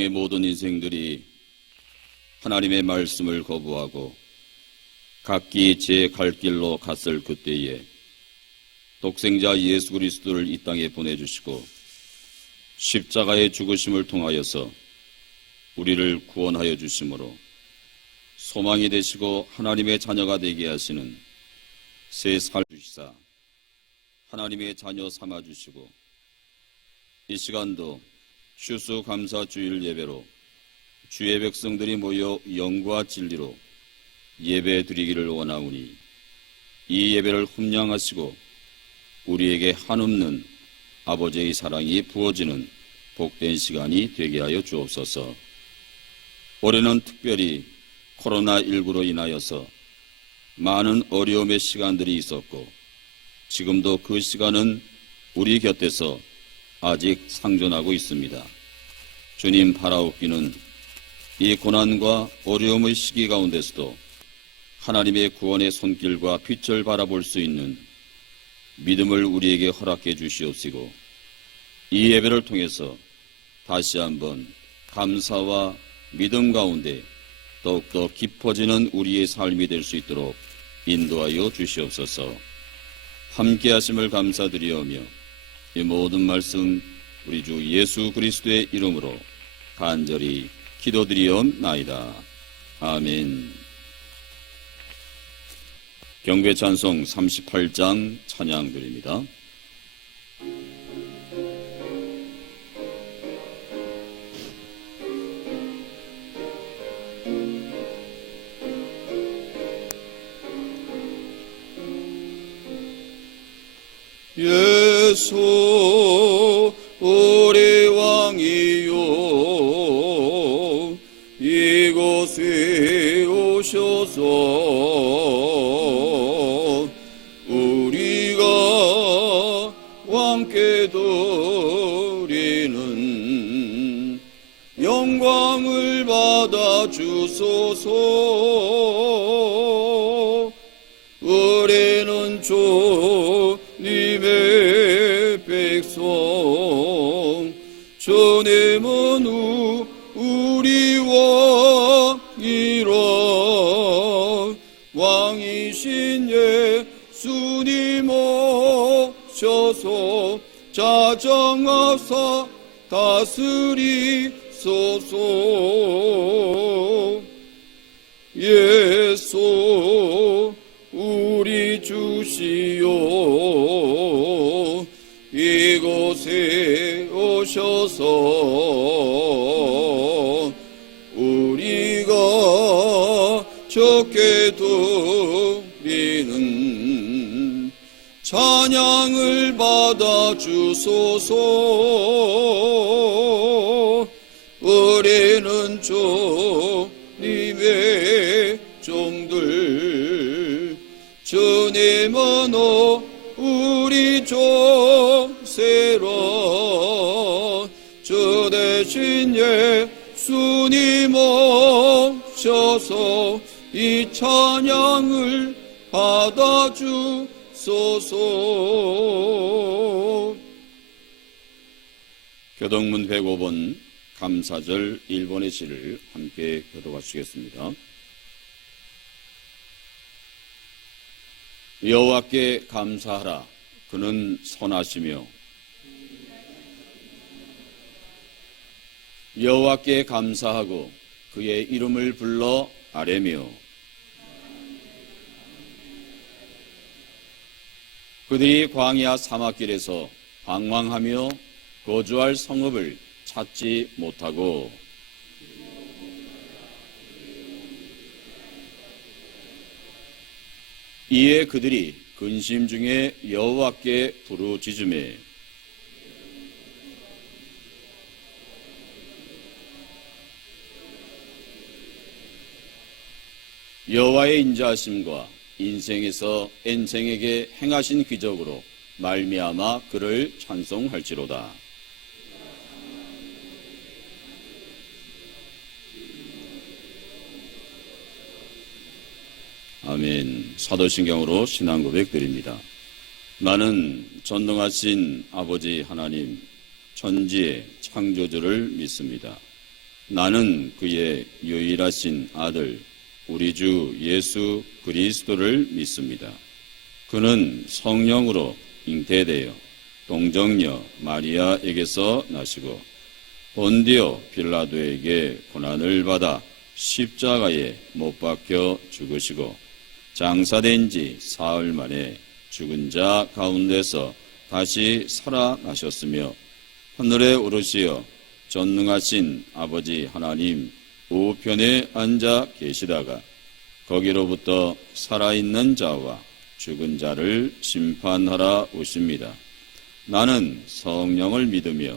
땅의 모든 인생들이 하나님의 말씀을 거부하고 각기 제 갈 길로 갔을 그때에 독생자 예수 그리스도를 이 땅에 보내주시고 십자가의 죽으심을 통하여서 우리를 구원하여 주심으로 소망이 되시고 하나님의 자녀가 되게 하시는 새 살 주시사 하나님의 자녀 삼아주시고 이 시간도 추수감사 주일 예배로 주의 백성들이 모여 영과 진리로 예배 드리기를 원하오니 이 예배를 흠량하시고 우리에게 한없는 아버지의 사랑이 부어지는 복된 시간이 되게 하여 주옵소서. 올해는 특별히 코로나19로 인하여서 많은 어려움의 시간들이 있었고 지금도 그 시간은 우리 곁에서 아직 상존하고 있습니다. 주님 바라옵기는 이 고난과 어려움의 시기 가운데서도 하나님의 구원의 손길과 빛을 바라볼 수 있는 믿음을 우리에게 허락해 주시옵시고 이 예배를 통해서 다시 한번 감사와 믿음 가운데 더욱더 깊어지는 우리의 삶이 될 수 있도록 인도하여 주시옵소서. 함께 하심을 감사드리오며 이 모든 말씀 우리 주 예수 그리스도의 이름으로 간절히 기도드리옵나이다. 아멘. 경배 찬송 38장 찬양드립니다. 예수 우리 왕이요 이곳에 오셔서 우리가 왕께 드리는 영광을 받아 주소서. 우리는 주님의 백성, 주님은 우리 왕이라. 왕이신 예수님 오셔서 자정하사 다스리소서. 예수 우리 주시오 이곳에 오셔서 우리가 적게 드리는 찬양을 받아 주소서. 우리는 주님의 종들, 주님은 우리 조세라. 주 대신 예수님 오셔서 이 찬양을 받아 주소서. 교동문 105번 감사절 1번의 시를 함께 교독하시겠습니다. 여호와께 감사하라. 그는 선하시며 여호와께 감사하고 그의 이름을 불러 아뢰며 그들이 광야 사막길에서 방황하며 거주할 성읍을 찾지 못하고 이에 그들이 근심 중에 여호와께 부르짖으매 여호와의 인자하심과 인생에서 엔생에게 행하신 기적으로 말미암아 그를 찬송할지로다. 아멘. 사도신경으로 신앙 고백 드립니다. 나는 전능하신 아버지 하나님 천지의 창조주를 믿습니다. 나는 그의 유일하신 아들 우리 주 예수 그리스도를 믿습니다. 그는 성령으로 잉태되어 동정녀 마리아에게서 나시고 본디오 빌라도에게 고난을 받아 십자가에 못 박혀 죽으시고 장사된 지 사흘 만에 죽은 자 가운데서 다시 살아나셨으며 하늘에 오르시어 전능하신 아버지 하나님 우편에 앉아 계시다가 거기로부터 살아있는 자와 죽은 자를 심판하러 오십니다. 나는 성령을 믿으며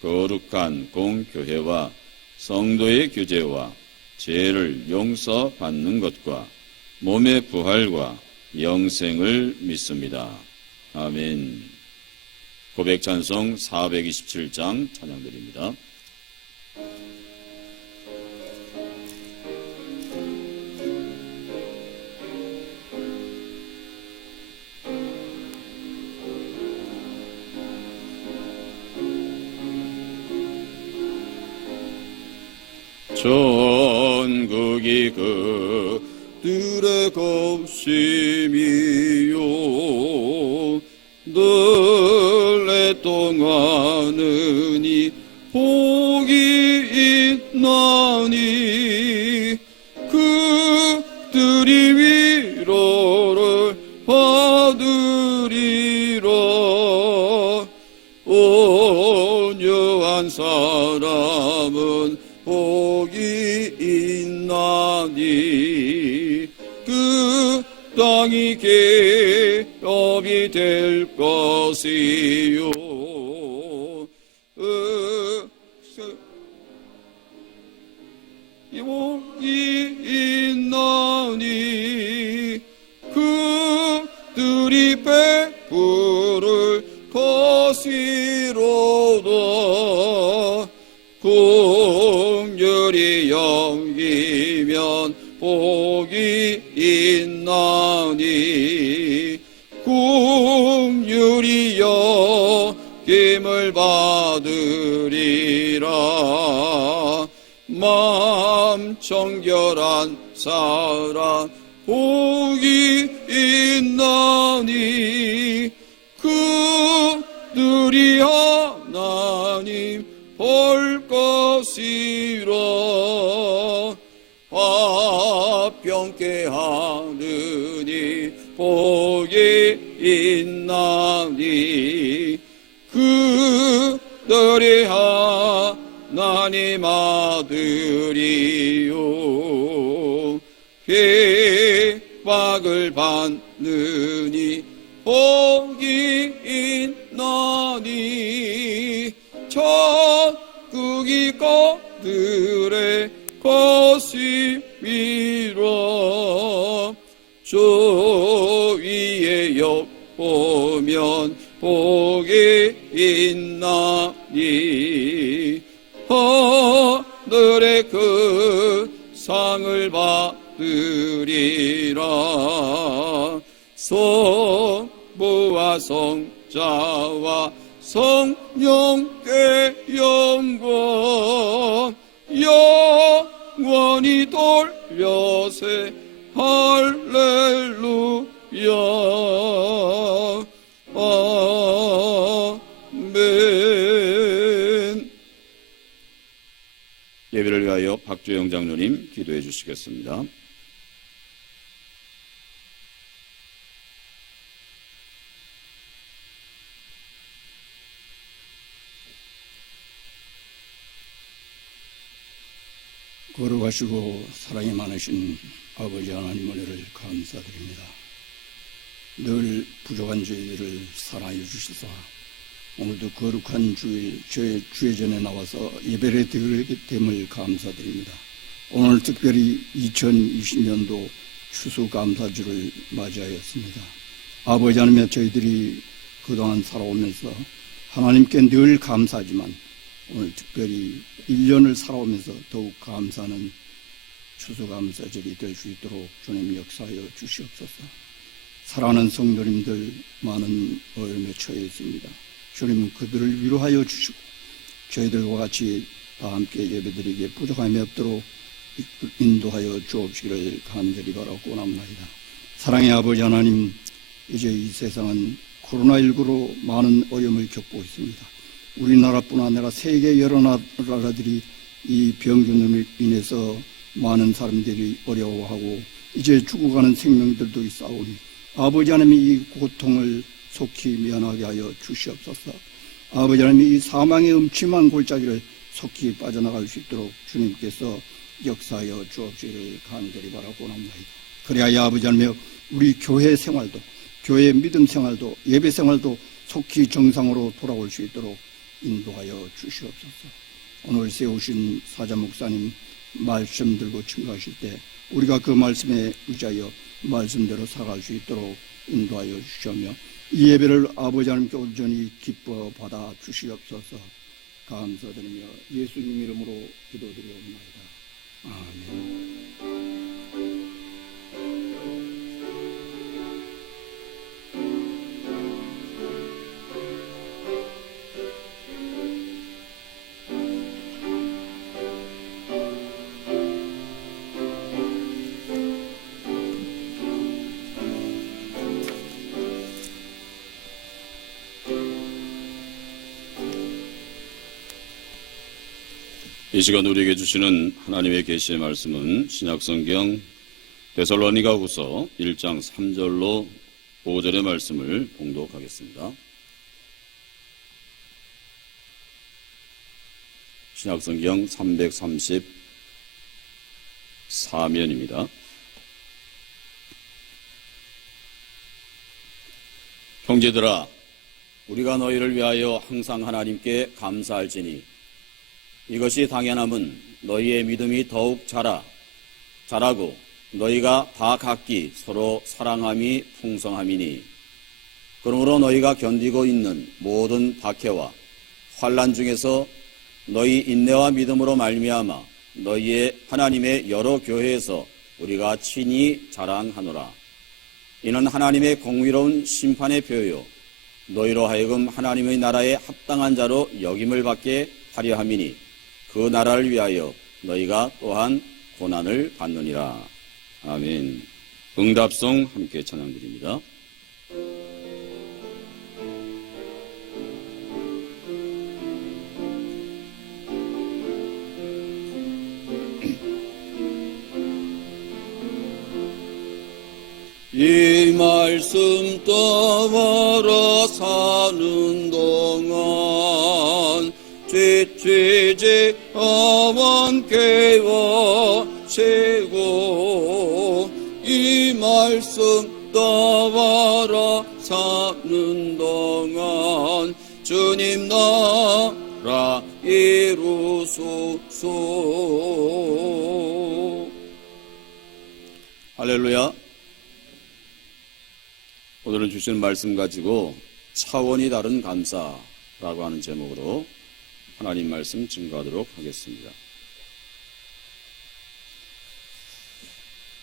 거룩한 공교회와 성도의 교제와 죄를 용서받는 것과 몸의 부활과 영생을 믿습니다. 아멘. 고백찬송 427장 찬양드립니다. 전국이 그들의 겁심이요 늘 애통하는 이 복이 있나니 그들이 위로를 받으리라. 온유한 사람은 복이 있나니 그 땅이 개업이 될 것이요. 복이 있나니 그들이 베풀을 것이로다. 긍휼히 여기면 복이 있나니 긍휼히 여김을 받으리라. 마음 정결한 사람 복이 있나니 그들이 하나님 볼 것이라. 화평케 하느니 복이 있나니 그들이 하나님 아들이요. 핍박을 받느니 복이 있나니 천국이 그들의 것이미라. 저 위에 엿보면 복이 있나니 하늘의 그 상을 받으리라. 성부와 성자와 성령께 영광 영원히 돌려세 할렐루야. 아멘. 예배를 위하여 박주영 장로님 기도해 주시겠습니다. 거룩하시고 사랑이 많으신 아버지 하나님 은혜를 감사드립니다. 늘 부족한 저희들을 사랑해 주시사 오늘도 거룩한 주의 전에 나와서 예배를 드리게 됨을 감사드립니다. 오늘 특별히 2020년도 추수감사주를 맞이하였습니다. 아버지 하나님, 저희들이 그동안 살아오면서 하나님께 늘 감사하지만 오늘 특별히 1년을 살아오면서 더욱 감사하는 추수감사절이 될 수 있도록 주님 역사하여 주시옵소서. 사랑하는 성도님들 많은 어려움에 처해 있습니다. 주님 그들을 위로하여 주시고 저희들과 같이 다 함께 예배드리기에 부족함이 없도록 인도하여 주옵시기를 간절히 바라고 원합니다. 사랑의 아버지 하나님, 이제 이 세상은 코로나19로 많은 어려움을 겪고 있습니다. 우리나라뿐 아니라 세계 여러 나라들이 이 병균으로 인해서 많은 사람들이 어려워하고 이제 죽어가는 생명들도 있사오니 아버지 하나님, 이 고통을 속히 면하게 하여 주시옵소서. 아버지 하나님, 이 사망의 음침한 골짜기를 속히 빠져나갈 수 있도록 주님께서 역사하여 주옵시기를 간절히 바라고 합니다. 그래야 아버지 하나님, 우리 교회 생활도, 교회 믿음 생활도, 예배 생활도 속히 정상으로 돌아올 수 있도록 인도하여 주시옵소서. 오늘 세우신 사자 목사님 말씀 들고 증거하실 때 우리가 그 말씀에 의지하여 말씀대로 살아갈 수 있도록 인도하여 주시며, 이 예배를 아버지 하나님께 온전히 기뻐 받아 주시옵소서. 감사드리며 예수님 이름으로 기도드리옵나이다. 아멘. 이 시간 우리에게 주시는 하나님의 계시의 말씀은 신약성경 데살로니가후서 1장 3절로 5절의 말씀을 봉독하겠습니다. 신약성경 334면입니다. 형제들아, 우리가 너희를 위하여 항상 하나님께 감사할지니 이것이 당연함은 너희의 믿음이 더욱 자라고 너희가 다 각기 서로 사랑함이 풍성함이니, 그러므로 너희가 견디고 있는 모든 박해와 환난 중에서 너희 인내와 믿음으로 말미암아 너희의 하나님의 여러 교회에서 우리가 친히 자랑하노라. 이는 하나님의 공의로운 심판의 표요 너희로 하여금 하나님의 나라에 합당한 자로 여김을 받게 하려 함이니, 그 나라를 위하여 너희가 또한 고난을 받느니라. 아멘. 응답송 함께 찬양드립니다. 이 말씀 따라 사는 동안 지치지 않게 하시고, 이 말씀 따라 사는 동안 주님 나라 이루소서. 할렐루야. 오늘은 주신 말씀 가지고 차원이 다른 감사라고 하는 제목으로 하나님 말씀 증거하도록 하겠습니다.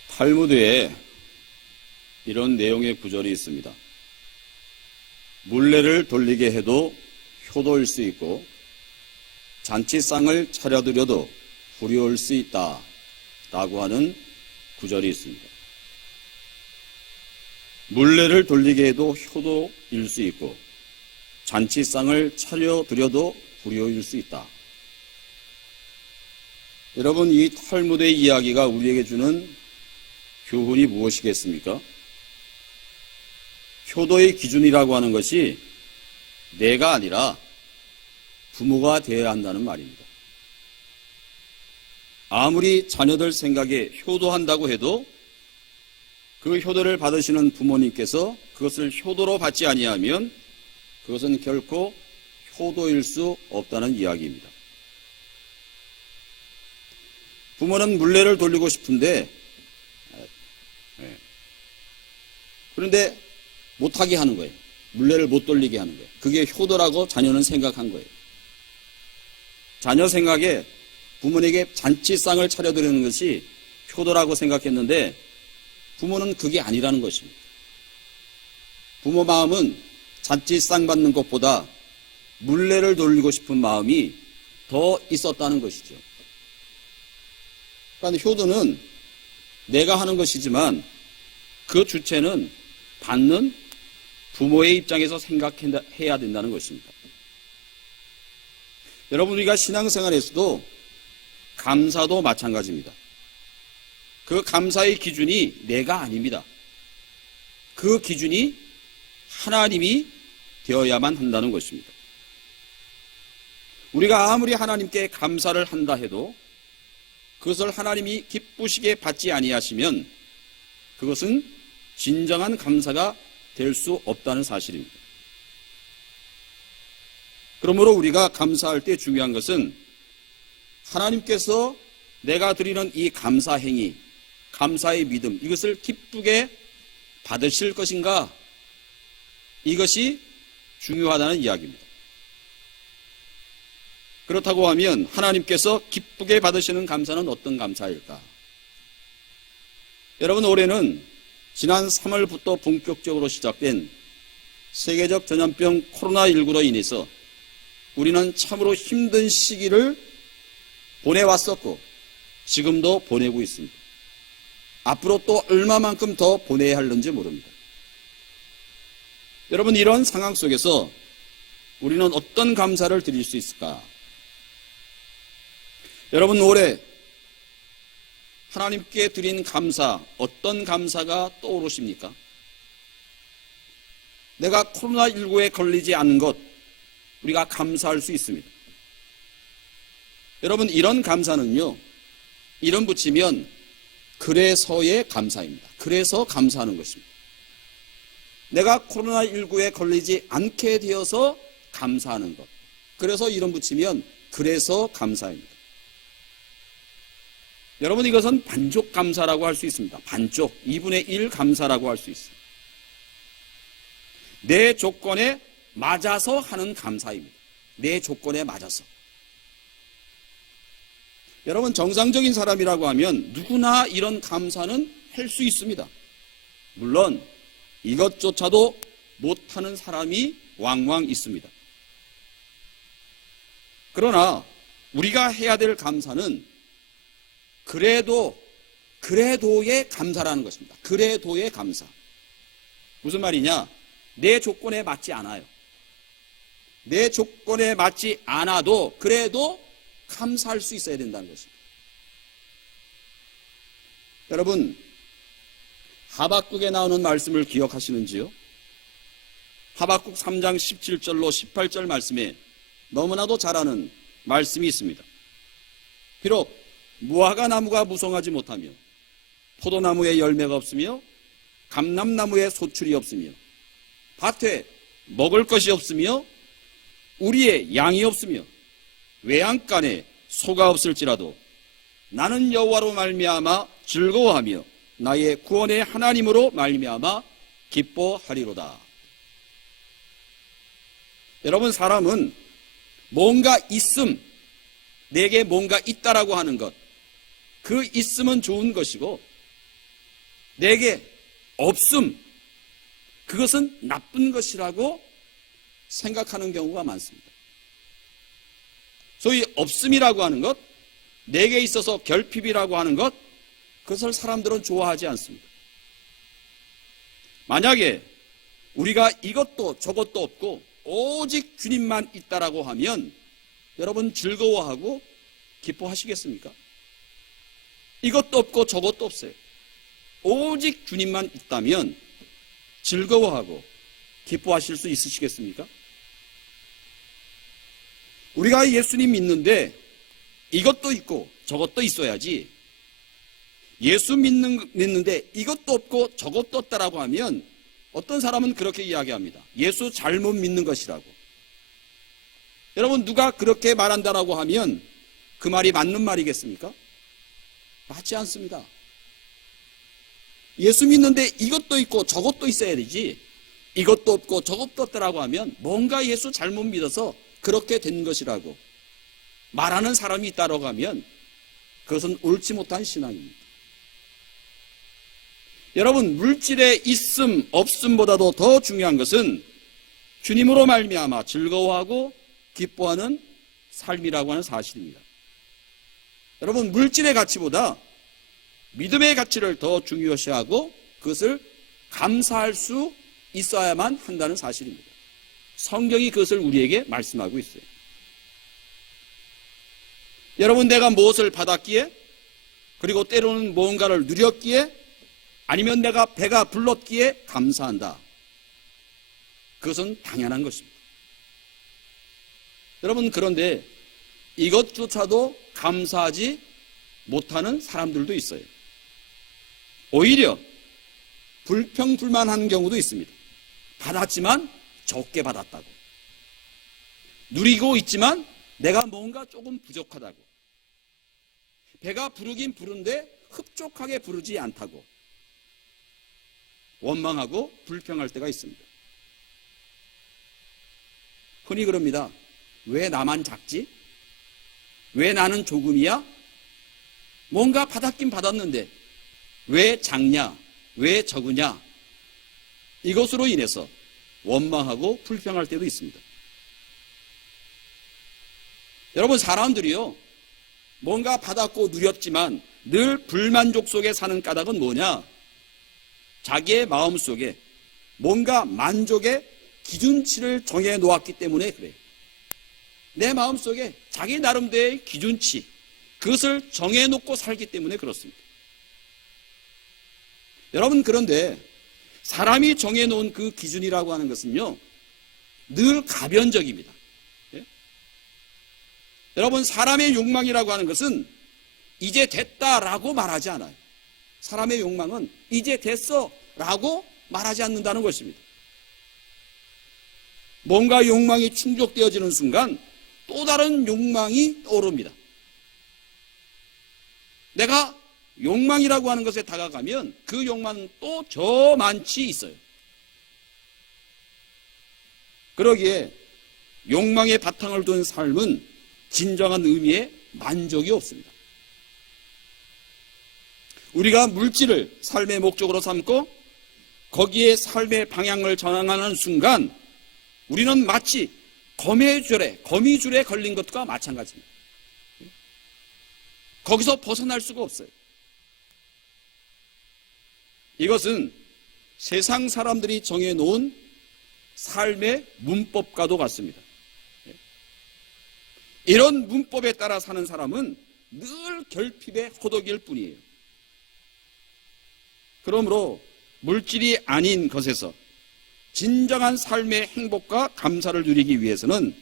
탈무드에 이런 내용의 구절이 있습니다. 물레를 돌리게 해도 효도일 수 있고 잔치상을 차려드려도 불효일 수 있다 라고 하는 구절이 있습니다. 물레를 돌리게 해도 효도일 수 있고 잔치상을 차려드려도 불효일 수 있다. 여러분, 이 탈무드의 이야기가 우리에게 주는 교훈이 무엇이겠습니까? 효도의 기준이라고 하는 것이 내가 아니라 부모가 되어야 한다는 말입니다. 아무리 자녀들 생각에 효도한다고 해도 그 효도를 받으시는 부모님께서 그것을 효도로 받지 아니하면 그것은 결코 효도일 수 없다는 이야기입니다. 부모는 물레를 돌리고 싶은데 그런데 못하게 하는 거예요. 물레를 못 돌리게 하는 거예요. 그게 효도라고 자녀는 생각한 거예요. 자녀 생각에 부모에게 잔치상을 차려드리는 것이 효도라고 생각했는데 부모는 그게 아니라는 것입니다. 부모 마음은 잔치상 받는 것보다 물레를 돌리고 싶은 마음이 더 있었다는 것이죠. 그러니까 효도는 내가 하는 것이지만 그 주체는 받는 부모의 입장에서 생각해야 된다는 것입니다. 여러분, 우리가 신앙생활에서도 감사도 마찬가지입니다. 그 감사의 기준이 내가 아닙니다. 그 기준이 하나님이 되어야만 한다는 것입니다. 우리가 아무리 하나님께 감사를 한다 해도 그것을 하나님이 기쁘시게 받지 아니하시면 그것은 진정한 감사가 될 수 없다는 사실입니다. 그러므로 우리가 감사할 때 중요한 것은 하나님께서 내가 드리는 이 감사 행위, 감사의 믿음, 이것을 기쁘게 받으실 것인가? 이것이 중요하다는 이야기입니다. 그렇다고 하면 하나님께서 기쁘게 받으시는 감사는 어떤 감사일까? 여러분, 올해는 지난 3월부터 본격적으로 시작된 세계적 전염병 코로나19로 인해서 우리는 참으로 힘든 시기를 보내왔었고 지금도 보내고 있습니다. 앞으로 또 얼마만큼 더 보내야 할는지 모릅니다. 여러분, 이런 상황 속에서 우리는 어떤 감사를 드릴 수 있을까? 여러분, 올해 하나님께 드린 감사, 어떤 감사가 떠오르십니까? 내가 코로나19에 걸리지 않은 것, 우리가 감사할 수 있습니다. 여러분, 이런 감사는요, 이름 붙이면 그래서의 감사입니다. 그래서 감사하는 것입니다. 내가 코로나19에 걸리지 않게 되어서 감사하는 것. 그래서 이름 붙이면 그래서 감사입니다. 여러분, 이것은 반쪽 감사라고 할 수 있습니다. 반쪽, 2분의 1 감사라고 할 수 있습니다. 내 조건에 맞아서 하는 감사입니다. 내 조건에 맞아서. 여러분, 정상적인 사람이라고 하면 누구나 이런 감사는 할 수 있습니다. 물론 이것조차도 못하는 사람이 왕왕 있습니다. 그러나 우리가 해야 될 감사는 그래도의 감사라는 것입니다. 그래도의 감사. 무슨 말이냐? 내 조건에 맞지 않아요. 내 조건에 맞지 않아도 그래도 감사할 수 있어야 된다는 것입니다. 여러분, 하박국에 나오는 말씀을 기억하시는지요? 하박국 3장 17절로 18절 말씀에 너무나도 잘 아는 말씀이 있습니다. 비록 무화과 나무가 무성하지 못하며 포도나무에 열매가 없으며 감람나무에 소출이 없으며 밭에 먹을 것이 없으며 우리의 양이 없으며 외양간에 소가 없을지라도 나는 여호와로 말미암아 즐거워하며 나의 구원의 하나님으로 말미암아 기뻐하리로다. 여러분, 사람은 뭔가 있음, 내게 뭔가 있다라고 하는 것, 그 있음은 좋은 것이고 내게 없음, 그것은 나쁜 것이라고 생각하는 경우가 많습니다. 소위 없음이라고 하는 것, 내게 있어서 결핍이라고 하는 것, 그것을 사람들은 좋아하지 않습니다. 만약에 우리가 이것도 저것도 없고 오직 주님만 있다라고 하면 여러분 즐거워하고 기뻐하시겠습니까? 이것도 없고 저것도 없어요. 오직 주님만 있다면 즐거워하고 기뻐하실 수 있으시겠습니까? 우리가 예수님 믿는데 이것도 있고 저것도 있어야지, 예수 믿는데 이것도 없고 저것도 없다라고 하면 어떤 사람은 그렇게 이야기합니다. 예수 잘못 믿는 것이라고. 여러분, 누가 그렇게 말한다라고 하면 그 말이 맞는 말이겠습니까? 맞지 않습니다. 예수 믿는데 이것도 있고 저것도 있어야 되지, 이것도 없고 저것도 없다라고 하면 뭔가 예수 잘못 믿어서 그렇게 된 것이라고 말하는 사람이 있다라고 하면 그것은 옳지 못한 신앙입니다. 여러분, 물질의 있음 없음보다도 더 중요한 것은 주님으로 말미암아 즐거워하고 기뻐하는 삶이라고 하는 사실입니다. 여러분, 물질의 가치보다 믿음의 가치를 더 중요시하고 그것을 감사할 수 있어야만 한다는 사실입니다. 성경이 그것을 우리에게 말씀하고 있어요. 여러분, 내가 무엇을 받았기에, 그리고 때로는 무언가를 누렸기에, 아니면 내가 배가 불렀기에 감사한다. 그것은 당연한 것입니다. 여러분, 그런데 이것조차도 감사하지 못하는 사람들도 있어요. 오히려 불평불만하는 경우도 있습니다. 받았지만 적게 받았다고. 누리고 있지만 내가 뭔가 조금 부족하다고. 배가 부르긴 부른데 흡족하게 부르지 않다고. 원망하고 불평할 때가 있습니다. 흔히 그럽니다. 왜 나만 작지? 왜 나는 조금이야? 뭔가 받았긴 받았는데 왜 작냐? 왜 적으냐? 이것으로 인해서 원망하고 불평할 때도 있습니다. 여러분, 사람들이요, 뭔가 받았고 누렸지만 늘 불만족 속에 사는 까닭은 뭐냐? 자기의 마음속에 뭔가 만족의 기준치를 정해 놓았기 때문에 그래요. 내 마음속에 자기 나름대로의 기준치, 그것을 정해 놓고 살기 때문에 그렇습니다. 여러분, 그런데 사람이 정해 놓은 그 기준이라고 하는 것은요, 늘 가변적입니다. 예? 여러분, 사람의 욕망이라고 하는 것은 이제 됐다라고 말하지 않아요. 사람의 욕망은 이제 됐어 라고 말하지 않는다는 것입니다. 뭔가 욕망이 충족되어지는 순간 또 다른 욕망이 떠오릅니다. 내가 욕망이라고 하는 것에 다가가면 그 욕망은 또 저만치 있어요. 그러기에 욕망의 바탕을 둔 삶은 진정한 의미의 만족이 없습니다. 우리가 물질을 삶의 목적으로 삼고 거기에 삶의 방향을 전환하는 순간 우리는 마치 거미줄에 걸린 것과 마찬가지입니다. 거기서 벗어날 수가 없어요. 이것은 세상 사람들이 정해놓은 삶의 문법과도 같습니다. 이런 문법에 따라 사는 사람은 늘 결핍의 호덕일 뿐이에요. 그러므로 물질이 아닌 것에서 진정한 삶의 행복과 감사를 누리기 위해서는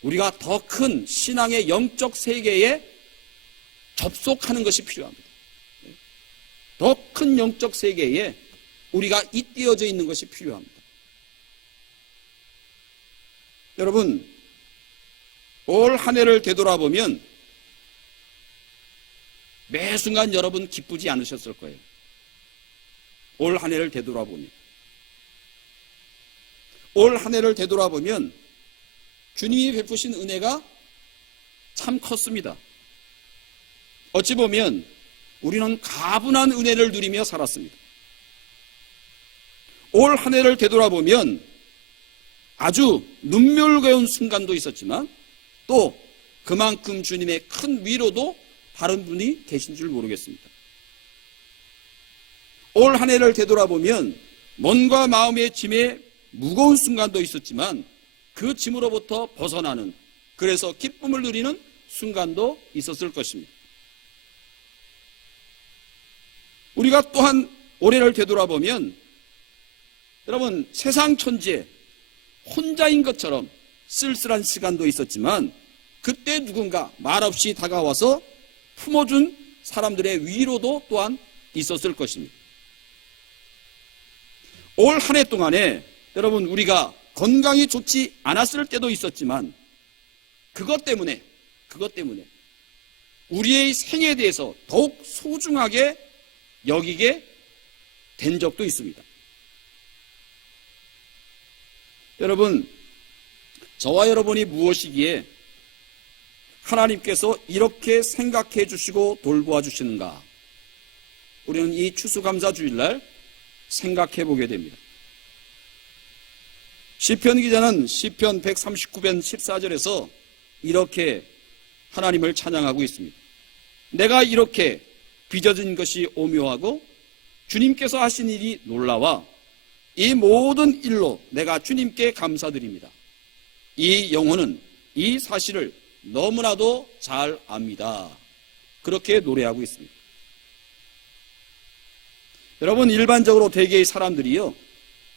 우리가 더 큰 신앙의 영적 세계에 접속하는 것이 필요합니다. 더 큰 영적 세계에 우리가 잇대어져 있는 것이 필요합니다. 여러분, 올 한 해를 되돌아보면 매 순간 여러분 기쁘지 않으셨을 거예요. 올 한 해를 되돌아보면. 올 한 해를 되돌아보면 주님이 베푸신 은혜가 참 컸습니다. 어찌 보면 우리는 가분한 은혜를 누리며 살았습니다. 올 한 해를 되돌아보면 아주 눈물겨운 순간도 있었지만 또 그만큼 주님의 큰 위로도 다른 분이 계신 줄 모르겠습니다. 올 한 해를 되돌아보면 몸과 마음의 짐에 무거운 순간도 있었지만 그 짐으로부터 벗어나는, 그래서 기쁨을 누리는 순간도 있었을 것입니다. 우리가 또한 올해를 되돌아보면 여러분, 세상 천지에 혼자인 것처럼 쓸쓸한 시간도 있었지만 그때 누군가 말없이 다가와서 품어준 사람들의 위로도 또한 있었을 것입니다. 올 한 해 동안에 여러분, 우리가 건강이 좋지 않았을 때도 있었지만 그것 때문에 우리의 생에 대해서 더욱 소중하게 여기게 된 적도 있습니다. 여러분, 저와 여러분이 무엇이기에 하나님께서 이렇게 생각해 주시고 돌보아 주시는가? 우리는 이 추수감사 주일날 생각해 보게 됩니다. 시편 기자는 시편 139편 14절에서 이렇게 하나님을 찬양하고 있습니다. 내가 이렇게 빚어진 것이 오묘하고 주님께서 하신 일이 놀라워 이 모든 일로 내가 주님께 감사드립니다. 이 영혼은 이 사실을 너무나도 잘 압니다. 그렇게 노래하고 있습니다. 여러분, 일반적으로 대개의 사람들이요,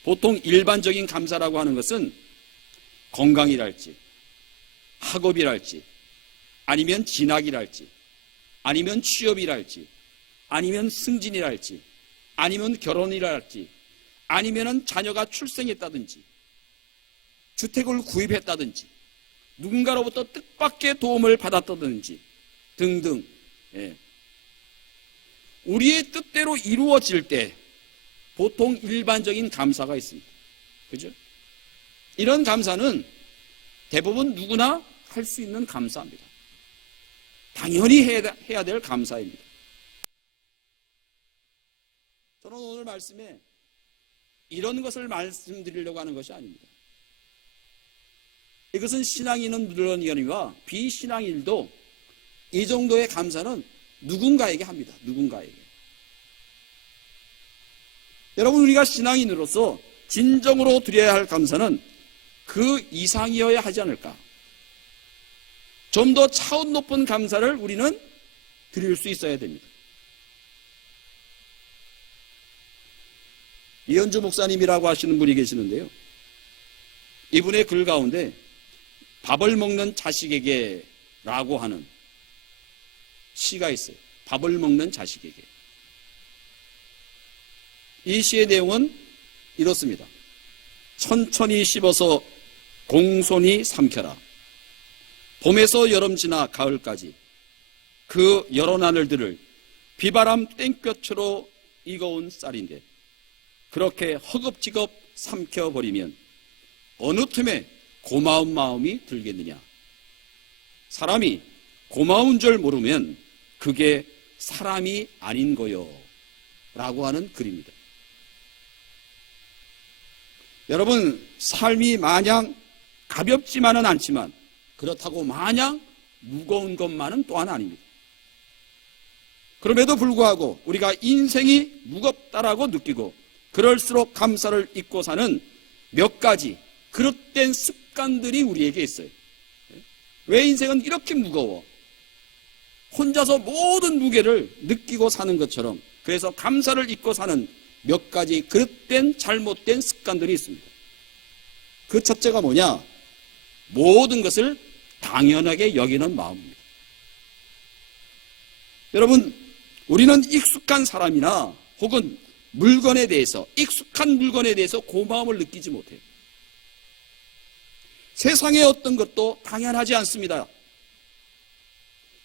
보통 일반적인 감사라고 하는 것은 건강이랄지 학업이랄지 아니면 진학이랄지 아니면 취업이랄지 아니면 승진이랄지 아니면 결혼이랄지 아니면 자녀가 출생했다든지 주택을 구입했다든지 누군가로부터 뜻밖의 도움을 받았다든지 등등, 우리의 뜻대로 이루어질 때 보통 일반적인 감사가 있습니다. 그죠? 이런 감사는 대부분 누구나 할 수 있는 감사입니다. 당연히 해야 될 감사입니다. 저는 오늘 말씀에 이런 것을 말씀드리려고 하는 것이 아닙니다. 이것은 신앙인은 물론이거니와 비신앙인도 이 정도의 감사는 누군가에게 합니다. 누군가에게. 여러분, 우리가 신앙인으로서 진정으로 드려야 할 감사는 그 이상이어야 하지 않을까? 좀 더 차원 높은 감사를 우리는 드릴 수 있어야 됩니다. 이현주 목사님이라고 하시는 분이 계시는데요, 이분의 글 가운데 밥을 먹는 자식에게 라고 하는 시가 있어요. 밥을 먹는 자식에게. 이 시의 내용은 이렇습니다. 천천히 씹어서 공손히 삼켜라. 봄에서 여름 지나 가을까지 그 여러 나날들을 비바람 땡볕으로 익어온 쌀인데 그렇게 허겁지겁 삼켜버리면 어느 틈에 고마운 마음이 들겠느냐. 사람이 고마운 줄 모르면 그게 사람이 아닌 거요 라고 하는 글입니다. 여러분, 삶이 마냥 가볍지만은 않지만 그렇다고 마냥 무거운 것만은 또한 아닙니다. 그럼에도 불구하고 우리가 인생이 무겁다라고 느끼고 그럴수록 감사를 잊고 사는 몇 가지 그릇된 습관들이 우리에게 있어요. 왜 인생은 이렇게 무거워? 혼자서 모든 무게를 느끼고 사는 것처럼, 그래서 감사를 잊고 사는 몇 가지 그릇된 잘못된 습관들이 있습니다. 그 첫째가 뭐냐? 모든 것을 당연하게 여기는 마음입니다. 여러분, 우리는 익숙한 사람이나 혹은 물건에 대해서, 익숙한 물건에 대해서 고마움을 느끼지 못해요. 세상의 어떤 것도 당연하지 않습니다.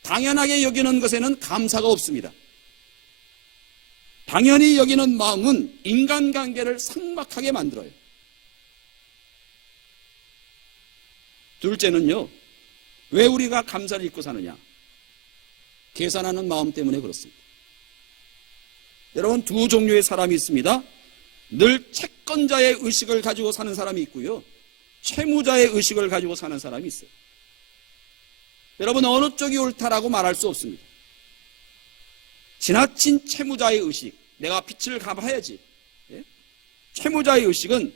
당연하게 여기는 것에는 감사가 없습니다. 당연히 여기는 마음은 인간관계를 삭막하게 만들어요. 둘째는요, 왜 우리가 감사를 잊고 사느냐? 계산하는 마음 때문에 그렇습니다. 여러분, 두 종류의 사람이 있습니다. 늘 채권자의 의식을 가지고 사는 사람이 있고요, 채무자의 의식을 가지고 사는 사람이 있어요. 여러분, 어느 쪽이 옳다라고 말할 수 없습니다. 지나친 채무자의 의식, 내가 빚을 갚아야지. 채무자의 의식은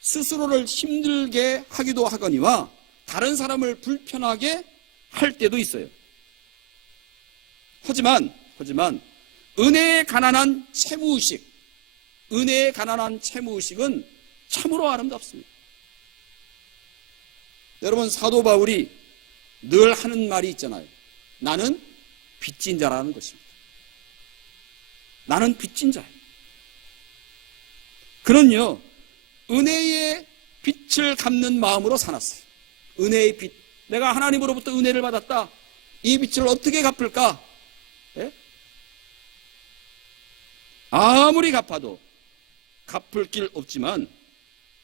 스스로를 힘들게 하기도 하거니와 다른 사람을 불편하게 할 때도 있어요. 하지만 은혜에 가난한 채무의식, 은혜에 가난한 채무의식은 참으로 아름답습니다. 여러분, 사도 바울이 늘 하는 말이 있잖아요. 나는 빚진 자라는 것입니다. 나는 빚진 자예요. 그는요, 은혜의 빚을 갚는 마음으로 살았어요. 은혜의 빚, 내가 하나님으로부터 은혜를 받았다. 이 빚을 어떻게 갚을까? 예? 아무리 갚아도 갚을 길 없지만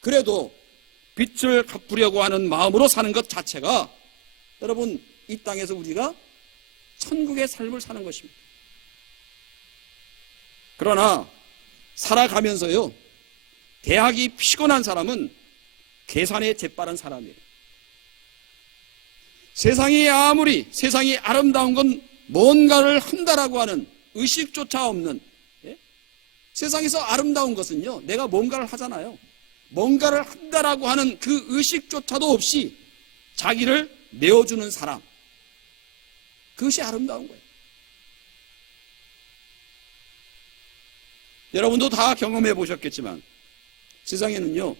그래도 빚을 갚으려고 하는 마음으로 사는 것 자체가, 여러분, 이 땅에서 우리가 천국의 삶을 사는 것입니다. 그러나 살아가면서요, 대학이 피곤한 사람은 계산에 재빠른 사람이에요. 세상이 아름다운 건 뭔가를 한다라고 하는 의식조차 없는, 예? 세상에서 아름다운 것은요, 내가 뭔가를 하잖아요. 뭔가를 한다라고 하는 그 의식조차도 없이 자기를 내어주는 사람, 그것이 아름다운 거예요. 여러분도 다 경험해 보셨겠지만 세상에는요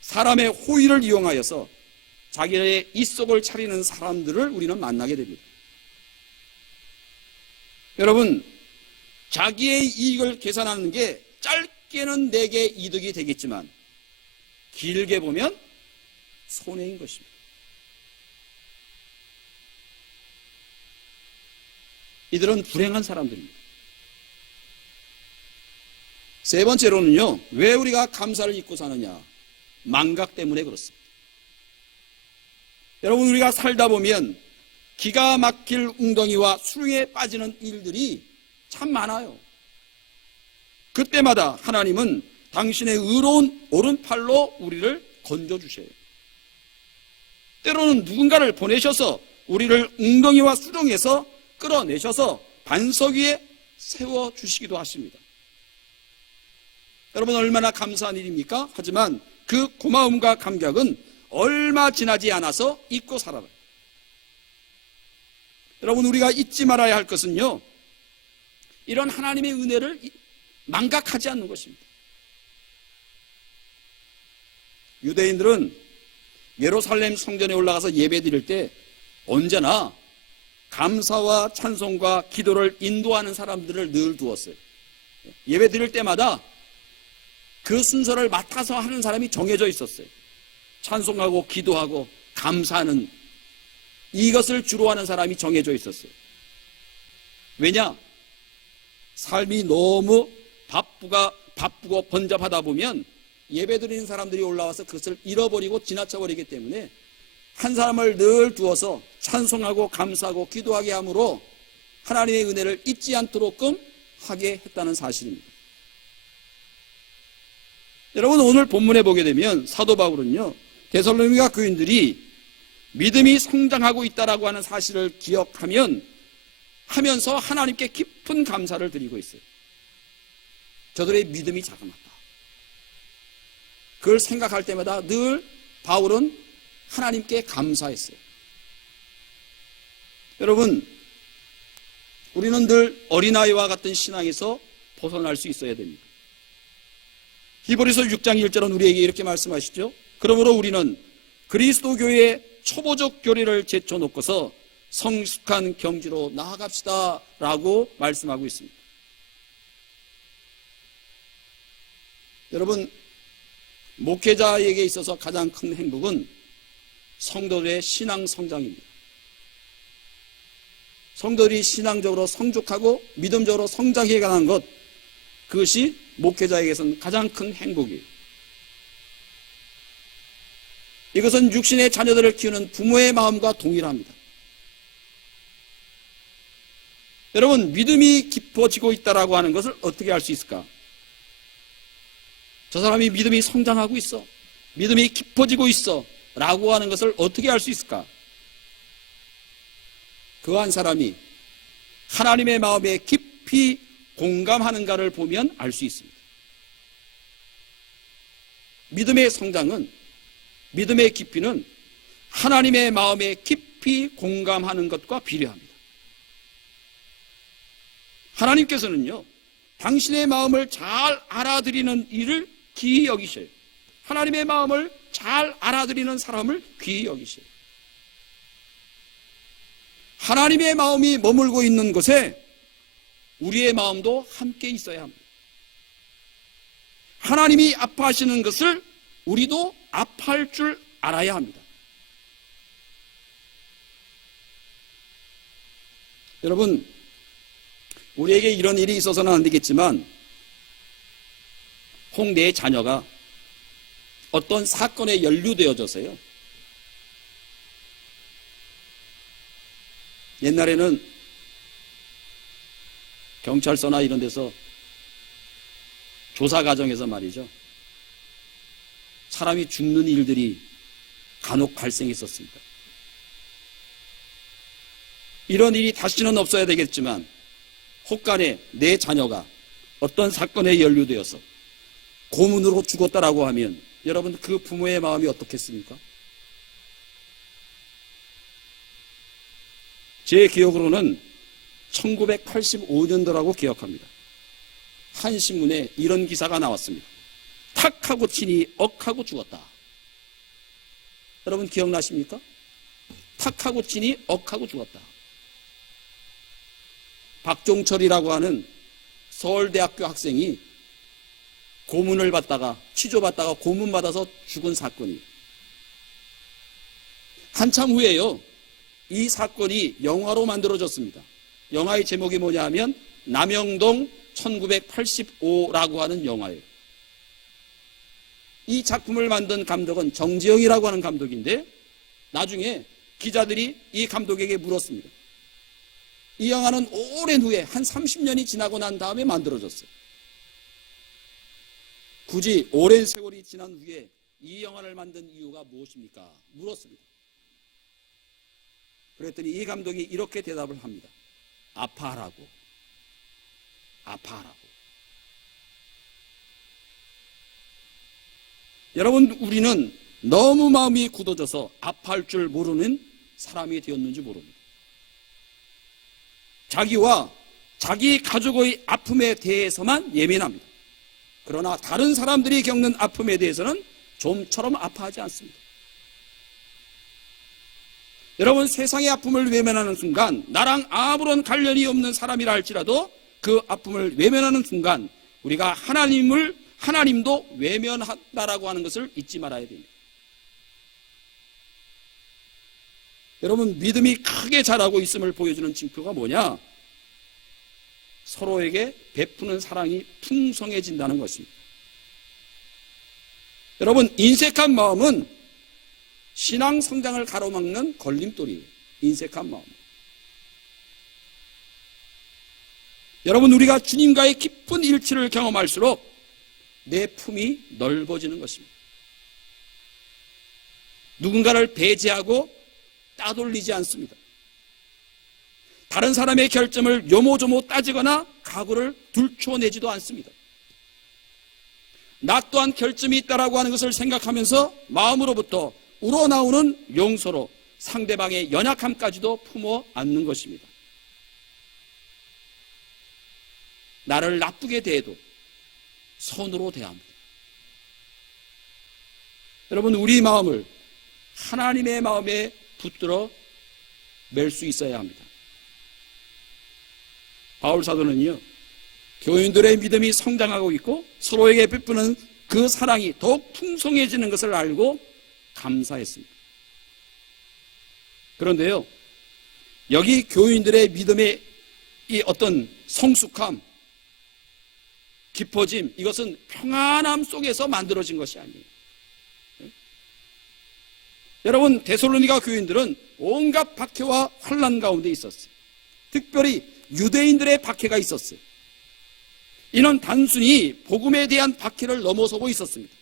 사람의 호의를 이용하여서 자기의 입속을 차리는 사람들을 우리는 만나게 됩니다. 여러분, 자기의 이익을 계산하는 게 짧게는 내게 이득이 되겠지만 길게 보면 손해인 것입니다. 이들은 불행한 사람들입니다. 세 번째로는요, 왜 우리가 감사를 잊고 사느냐? 망각 때문에 그렇습니다. 여러분, 우리가 살다 보면 기가 막힐 웅덩이와 수렁에 빠지는 일들이 참 많아요. 그때마다 하나님은 당신의 의로운 오른팔로 우리를 건져주셔요. 때로는 누군가를 보내셔서 우리를 웅덩이와 수렁에서 끌어내셔서 반석 위에 세워주시기도 하십니다. 여러분, 얼마나 감사한 일입니까? 하지만 그 고마움과 감격은 얼마 지나지 않아서 잊고 살아가요. 여러분, 우리가 잊지 말아야 할 것은요, 이런 하나님의 은혜를 망각하지 않는 것입니다. 유대인들은 예루살렘 성전에 올라가서 예배 드릴 때 언제나 감사와 찬송과 기도를 인도하는 사람들을 늘 두었어요. 예배 드릴 때마다 그 순서를 맡아서 하는 사람이 정해져 있었어요. 찬송하고 기도하고 감사하는, 이것을 주로 하는 사람이 정해져 있었어요. 왜냐? 삶이 너무 바쁘고 번잡하다 보면 예배 드리는 사람들이 올라와서 그것을 잃어버리고 지나쳐버리기 때문에 한 사람을 늘 두어서 찬송하고 감사하고 기도하게 함으로 하나님의 은혜를 잊지 않도록끔 하게 했다는 사실입니다. 여러분, 오늘 본문에 보게 되면 사도 바울은요, 데살로니가 교인들이 믿음이 성장하고 있다라고 하는 사실을 하면서 하나님께 깊은 감사를 드리고 있어요. 저들의 믿음이 자라났다. 그걸 생각할 때마다 늘 바울은 하나님께 감사했어요. 여러분, 우리는 늘 어린아이와 같은 신앙에서 벗어날 수 있어야 됩니다. 히브리서 6장 1절은 우리에게 이렇게 말씀하시죠. 그러므로 우리는 그리스도교의 초보적 교리를 제쳐놓고서 성숙한 경지로 나아갑시다 라고 말씀하고 있습니다. 여러분, 목회자에게 있어서 가장 큰 행복은 성도들의 신앙 성장입니다. 성도들이 신앙적으로 성숙하고 믿음적으로 성장해 가는 것, 그것이 목회자에게서는 가장 큰 행복이에요. 이것은 육신의 자녀들을 키우는 부모의 마음과 동일합니다. 여러분, 믿음이 깊어지고 있다라고 하는 것을 어떻게 알 수 있을까? 저 사람이 믿음이 성장하고 있어, 믿음이 깊어지고 있어 라고 하는 것을 어떻게 알 수 있을까? 그 한 사람이 하나님의 마음에 깊이 공감하는가를 보면 알 수 있습니다. 믿음의 성장은, 믿음의 깊이는 하나님의 마음에 깊이 공감하는 것과 비례합니다. 하나님께서는요, 당신의 마음을 잘 알아들이는 일을 귀히 여기셔요. 하나님의 마음을 잘 알아들이는 사람을 귀히 여기셔요. 하나님의 마음이 머물고 있는 곳에 우리의 마음도 함께 있어야 합니다. 하나님이 아파하시는 것을 우리도 아파할 줄 알아야 합니다. 여러분, 우리에게 이런 일이 있어서는 안 되겠지만 혹 내 자녀가 어떤 사건에 연루되어져서요, 옛날에는 경찰서나 이런 데서 조사 과정에서 말이죠, 사람이 죽는 일들이 간혹 발생했었습니다. 이런 일이 다시는 없어야 되겠지만 혹간에 내 자녀가 어떤 사건에 연루되어서 고문으로 죽었다라고 하면 여러분 그 부모의 마음이 어떻겠습니까? 제 기억으로는 1985년도라고 기억합니다. 한 신문에 이런 기사가 나왔습니다. 탁하고 치니 억하고 죽었다. 여러분 기억나십니까? 탁하고 치니 억하고 죽었다. 박종철이라고 하는 서울대학교 학생이 고문을 받다가 취조받다가 고문받아서 죽은 사건이 한참 후에요. 이 사건이 영화로 만들어졌습니다. 영화의 제목이 뭐냐 하면 남영동 1985라고 하는 영화예요. 이 작품을 만든 감독은 정지영이라고 하는 감독인데 나중에 기자들이 이 감독에게 물었습니다. 이 영화는 오랜 후에 한 30년이 지나고 난 다음에 만들어졌어요. 굳이 오랜 세월이 지난 후에 이 영화를 만든 이유가 무엇입니까? 물었습니다. 그랬더니 이 감독이 이렇게 대답을 합니다. 아파하라고. 아파하라고. 여러분 우리는 너무 마음이 굳어져서 아파할 줄 모르는 사람이 되었는지 모릅니다. 자기와 자기 가족의 아픔에 대해서만 예민합니다. 그러나 다른 사람들이 겪는 아픔에 대해서는 좀처럼 아파하지 않습니다. 여러분 세상의 아픔을 외면하는 순간 나랑 아무런 관련이 없는 사람이라 할지라도 그 아픔을 외면하는 순간 우리가 하나님도 외면한다라고 하는 것을 잊지 말아야 됩니다. 여러분 믿음이 크게 자라고 있음을 보여주는 징표가 뭐냐? 서로에게 베푸는 사랑이 풍성해진다는 것입니다. 여러분 인색한 마음은 신앙 성장을 가로막는 걸림돌이에요. 인색한 마음. 여러분 우리가 주님과의 깊은 일치를 경험할수록 내 품이 넓어지는 것입니다. 누군가를 배제하고 따돌리지 않습니다. 다른 사람의 결점을 요모조모 따지거나 각오를 들춰내지도 않습니다. 나 또한 결점이 있다라고 하는 것을 생각하면서 마음으로부터 우러나오는 용서로 상대방의 연약함까지도 품어 안는 것입니다. 나를 나쁘게 대해도 선으로 대합니다. 여러분 우리 마음을 하나님의 마음에 붙들어 맬 수 있어야 합니다. 바울 사도는요 교인들의 믿음이 성장하고 있고 서로에게 베푸는 그 사랑이 더욱 풍성해지는 것을 알고 감사했습니다. 그런데요 여기 교인들의 믿음의 이 어떤 성숙함 깊어짐 이것은 평안함 속에서 만들어진 것이 아니에요. 여러분 데살로니가 교인들은 온갖 박해와 환난 가운데 있었어요. 특별히 유대인들의 박해가 있었어요. 이는 단순히 복음에 대한 박해를 넘어서고 있었습니다.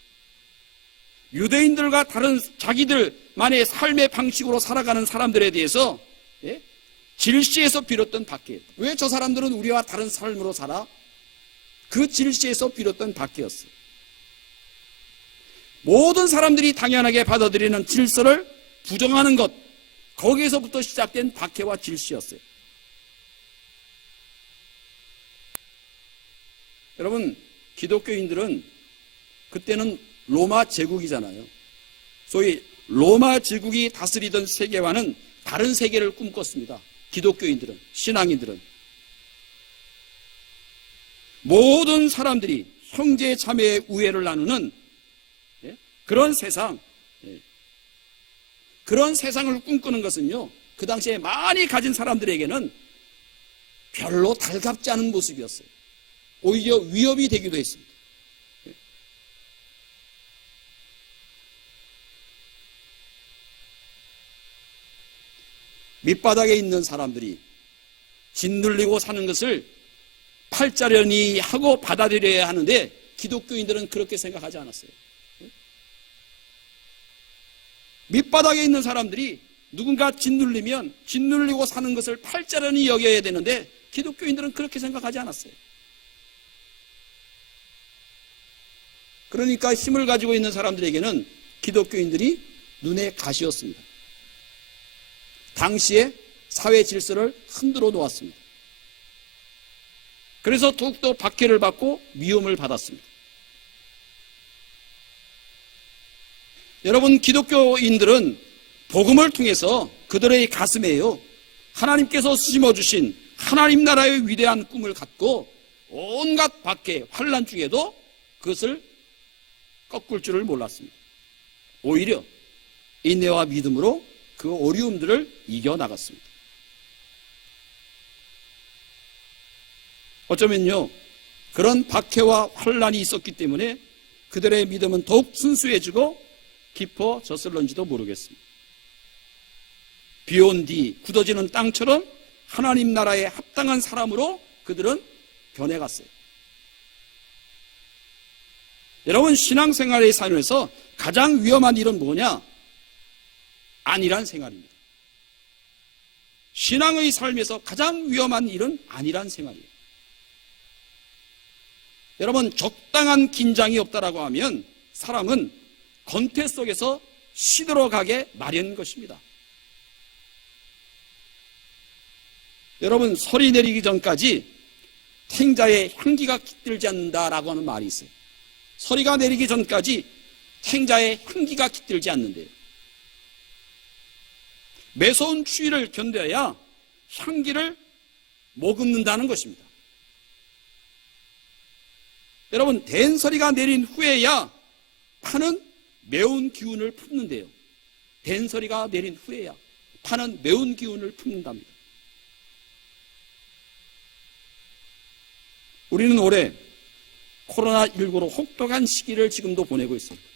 유대인들과 다른 자기들만의 삶의 방식으로 살아가는 사람들에 대해서 질시에서 비롯된 박해. 왜 저 사람들은 우리와 다른 삶으로 살아? 그 질시에서 비롯된 박해였어요. 모든 사람들이 당연하게 받아들이는 질서를 부정하는 것, 거기에서부터 시작된 박해와 질시였어요. 여러분 기독교인들은 그때는 로마 제국이잖아요. 소위 로마 제국이 다스리던 세계와는 다른 세계를 꿈꿨습니다. 기독교인들은, 신앙인들은. 모든 사람들이 형제 자매의 우애를 나누는 그런 세상, 그런 세상을 꿈꾸는 것은요 그 당시에 많이 가진 사람들에게는 별로 달갑지 않은 모습이었어요. 오히려 위협이 되기도 했습니다. 밑바닥에 있는 사람들이 짓눌리고 사는 것을 팔자련이 하고 받아들여야 하는데 기독교인들은 그렇게 생각하지 않았어요. 밑바닥에 있는 사람들이 누군가 짓눌리면 짓눌리고 사는 것을 팔자련히 여겨야 되는데 기독교인들은 그렇게 생각하지 않았어요. 그러니까 힘을 가지고 있는 사람들에게는 기독교인들이 눈의 가시였습니다. 당시에 사회 질서를 흔들어 놓았습니다. 그래서 더욱더 박해를 받고 미움을 받았습니다. 여러분, 기독교인들은 복음을 통해서 그들의 가슴에요, 하나님께서 심어주신 하나님 나라의 위대한 꿈을 갖고 온갖 박해, 환난 중에도 그것을 꺾을 줄을 몰랐습니다. 오히려 인내와 믿음으로 그 어려움들을 이겨나갔습니다. 어쩌면요, 그런 박해와 환난이 있었기 때문에 그들의 믿음은 더욱 순수해지고 깊어졌을런지도 모르겠습니다. 비온 뒤 굳어지는 땅처럼 하나님 나라에 합당한 사람으로 그들은 변해갔어요. 여러분, 신앙생활의 삶에서 가장 위험한 일은 뭐냐? 안일한 생활입니다. 신앙의 삶에서 가장 위험한 일은 안일한 생활이에요. 여러분, 적당한 긴장이 없다라고 하면 사람은 건태 속에서 시들어가게 마련인 것입니다. 여러분, 설이 내리기 전까지 탱자의 향기가 깃들지 않는다라고 하는 말이 있어요. 서리가 내리기 전까지 탱자의 향기가 깃들지 않는데요. 매서운 추위를 견뎌야 향기를 머금는다는 것입니다. 여러분, 된서리가 내린 후에야 파는 매운 기운을 품는데요. 된서리가 내린 후에야 파는 매운 기운을 품는답니다. 우리는 올해 코로나19로 혹독한 시기를 지금도 보내고 있습니다.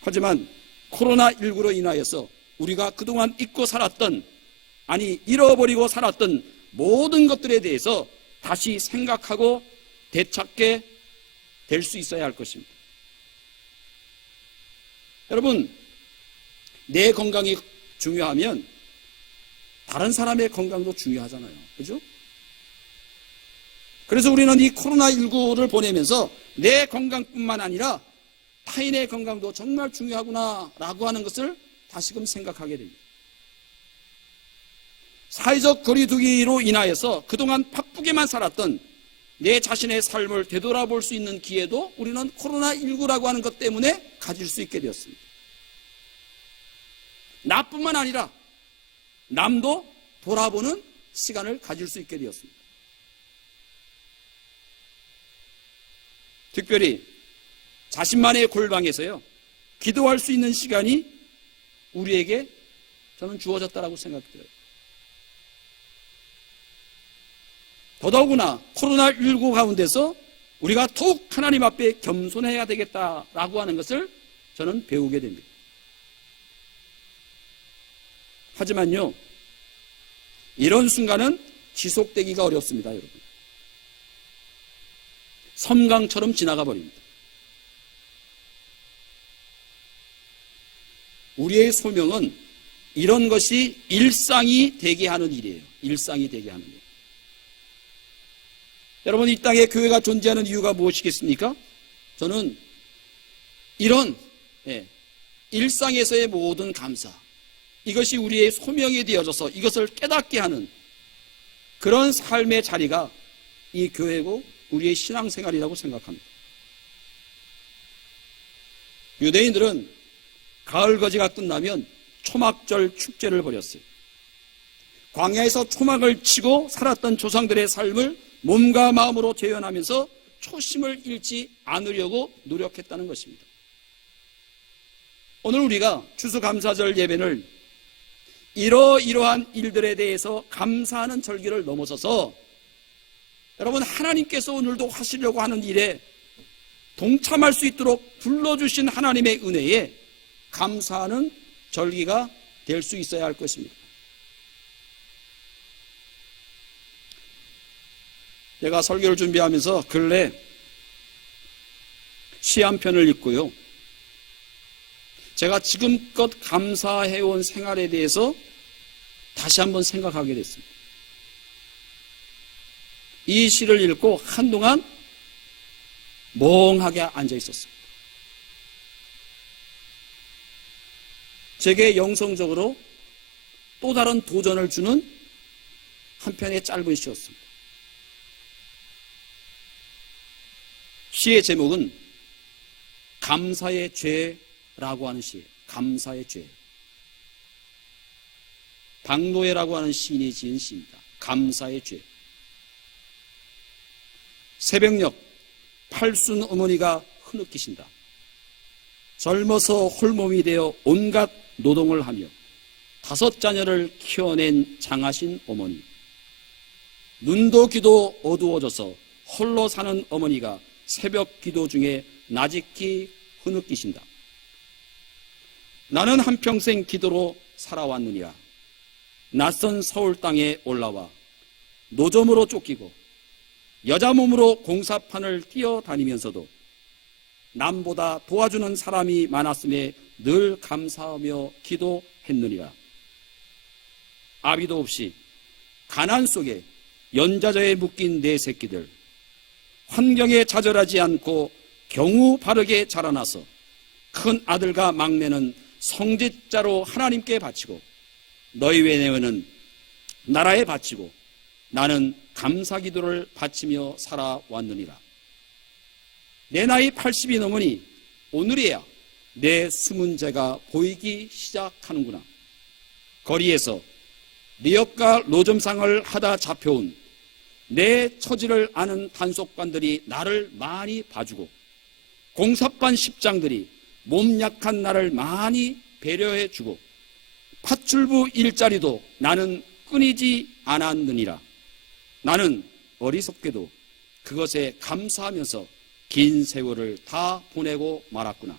하지만 코로나19로 인하여서 우리가 그동안 잊고 살았던, 아니 잃어버리고 살았던 모든 것들에 대해서 다시 생각하고 되찾게 될 수 있어야 할 것입니다. 여러분, 내 건강이 중요하면 다른 사람의 건강도 중요하잖아요. 그죠? 그래서 우리는 이 코로나19를 보내면서 내 건강뿐만 아니라 타인의 건강도 정말 중요하구나라고 하는 것을 다시금 생각하게 됩니다. 사회적 거리두기로 인하여서 그동안 바쁘게만 살았던 내 자신의 삶을 되돌아볼 수 있는 기회도 우리는 코로나19라고 하는 것 때문에 가질 수 있게 되었습니다. 나뿐만 아니라 남도 돌아보는 시간을 가질 수 있게 되었습니다. 특별히 자신만의 골방에서요, 기도할 수 있는 시간이 우리에게 저는 주어졌다라고 생각돼요. 더더구나 코로나19 가운데서 우리가 더욱 하나님 앞에 겸손해야 되겠다라고 하는 것을 저는 배우게 됩니다. 하지만요, 이런 순간은 지속되기가 어렵습니다, 여러분. 섬광처럼 지나가 버립니다. 우리의 소명은 이런 것이 일상이 되게 하는 일이에요. 일상이 되게 하는 일. 여러분, 이 땅에 교회가 존재하는 이유가 무엇이겠습니까? 저는 이런 일상에서의 모든 감사, 이것이 우리의 소명이 되어져서 이것을 깨닫게 하는 그런 삶의 자리가 이 교회고 우리의 신앙생활이라고 생각합니다. 유대인들은 가을거지가 끝나면 초막절 축제를 벌였어요. 광야에서 초막을 치고 살았던 조상들의 삶을 몸과 마음으로 재현하면서 초심을 잃지 않으려고 노력했다는 것입니다. 오늘 우리가 추수감사절 예배를 이러이러한 일들에 대해서 감사하는 절기를 넘어서서 여러분, 하나님께서 오늘도 하시려고 하는 일에 동참할 수 있도록 불러주신 하나님의 은혜에 감사하는 절기가 될 수 있어야 할 것입니다. 제가 설교를 준비하면서 근래 시 한 편을 읽고요, 제가 지금껏 감사해온 생활에 대해서 다시 한번 생각하게 됐습니다. 이 시를 읽고 한동안 멍하게 앉아 있었습니다. 제게 영성적으로 또 다른 도전을 주는 한편의 짧은 시였습니다. 시의 제목은 감사의 죄라고 하는 시예요. 감사의 죄. 박노해라고 하는 시인이 지은 시입니다. 감사의 죄. 새벽녘 팔순 어머니가 흐느끼신다. 젊어서 홀몸이 되어 온갖 노동을 하며 5 자녀를 키워낸 장하신 어머니. 눈도 귀도 어두워져서 홀로 사는 어머니가 새벽 기도 중에 나직히 흐느끼신다. 나는 한평생 기도로 살아왔느니라. 낯선 서울 땅에 올라와 노점으로 쫓기고 여자 몸으로 공사판을 뛰어다니면서도 남보다 도와주는 사람이 많았음에 늘 감사하며 기도했느니라. 아비도 없이 가난 속에 연좌저에 묶인 내 새끼들, 환경에 좌절하지 않고 경우 바르게 자라나서 큰 아들과 막내는 성직자로 하나님께 바치고 너희 외에는 나라에 바치고 나는 감사기도를 바치며 살아왔느니라. 내 나이 80이 넘으니 오늘이야 내 숨은 죄가 보이기 시작하는구나. 거리에서 리역과 노점상을 하다 잡혀온 내 처지를 아는 단속반들이 나를 많이 봐주고 공사반 십장들이 몸 약한 나를 많이 배려해주고 파출부 일자리도 나는 끊이지 않았느니라. 나는 어리석게도 그것에 감사하면서 긴 세월을 다 보내고 말았구나.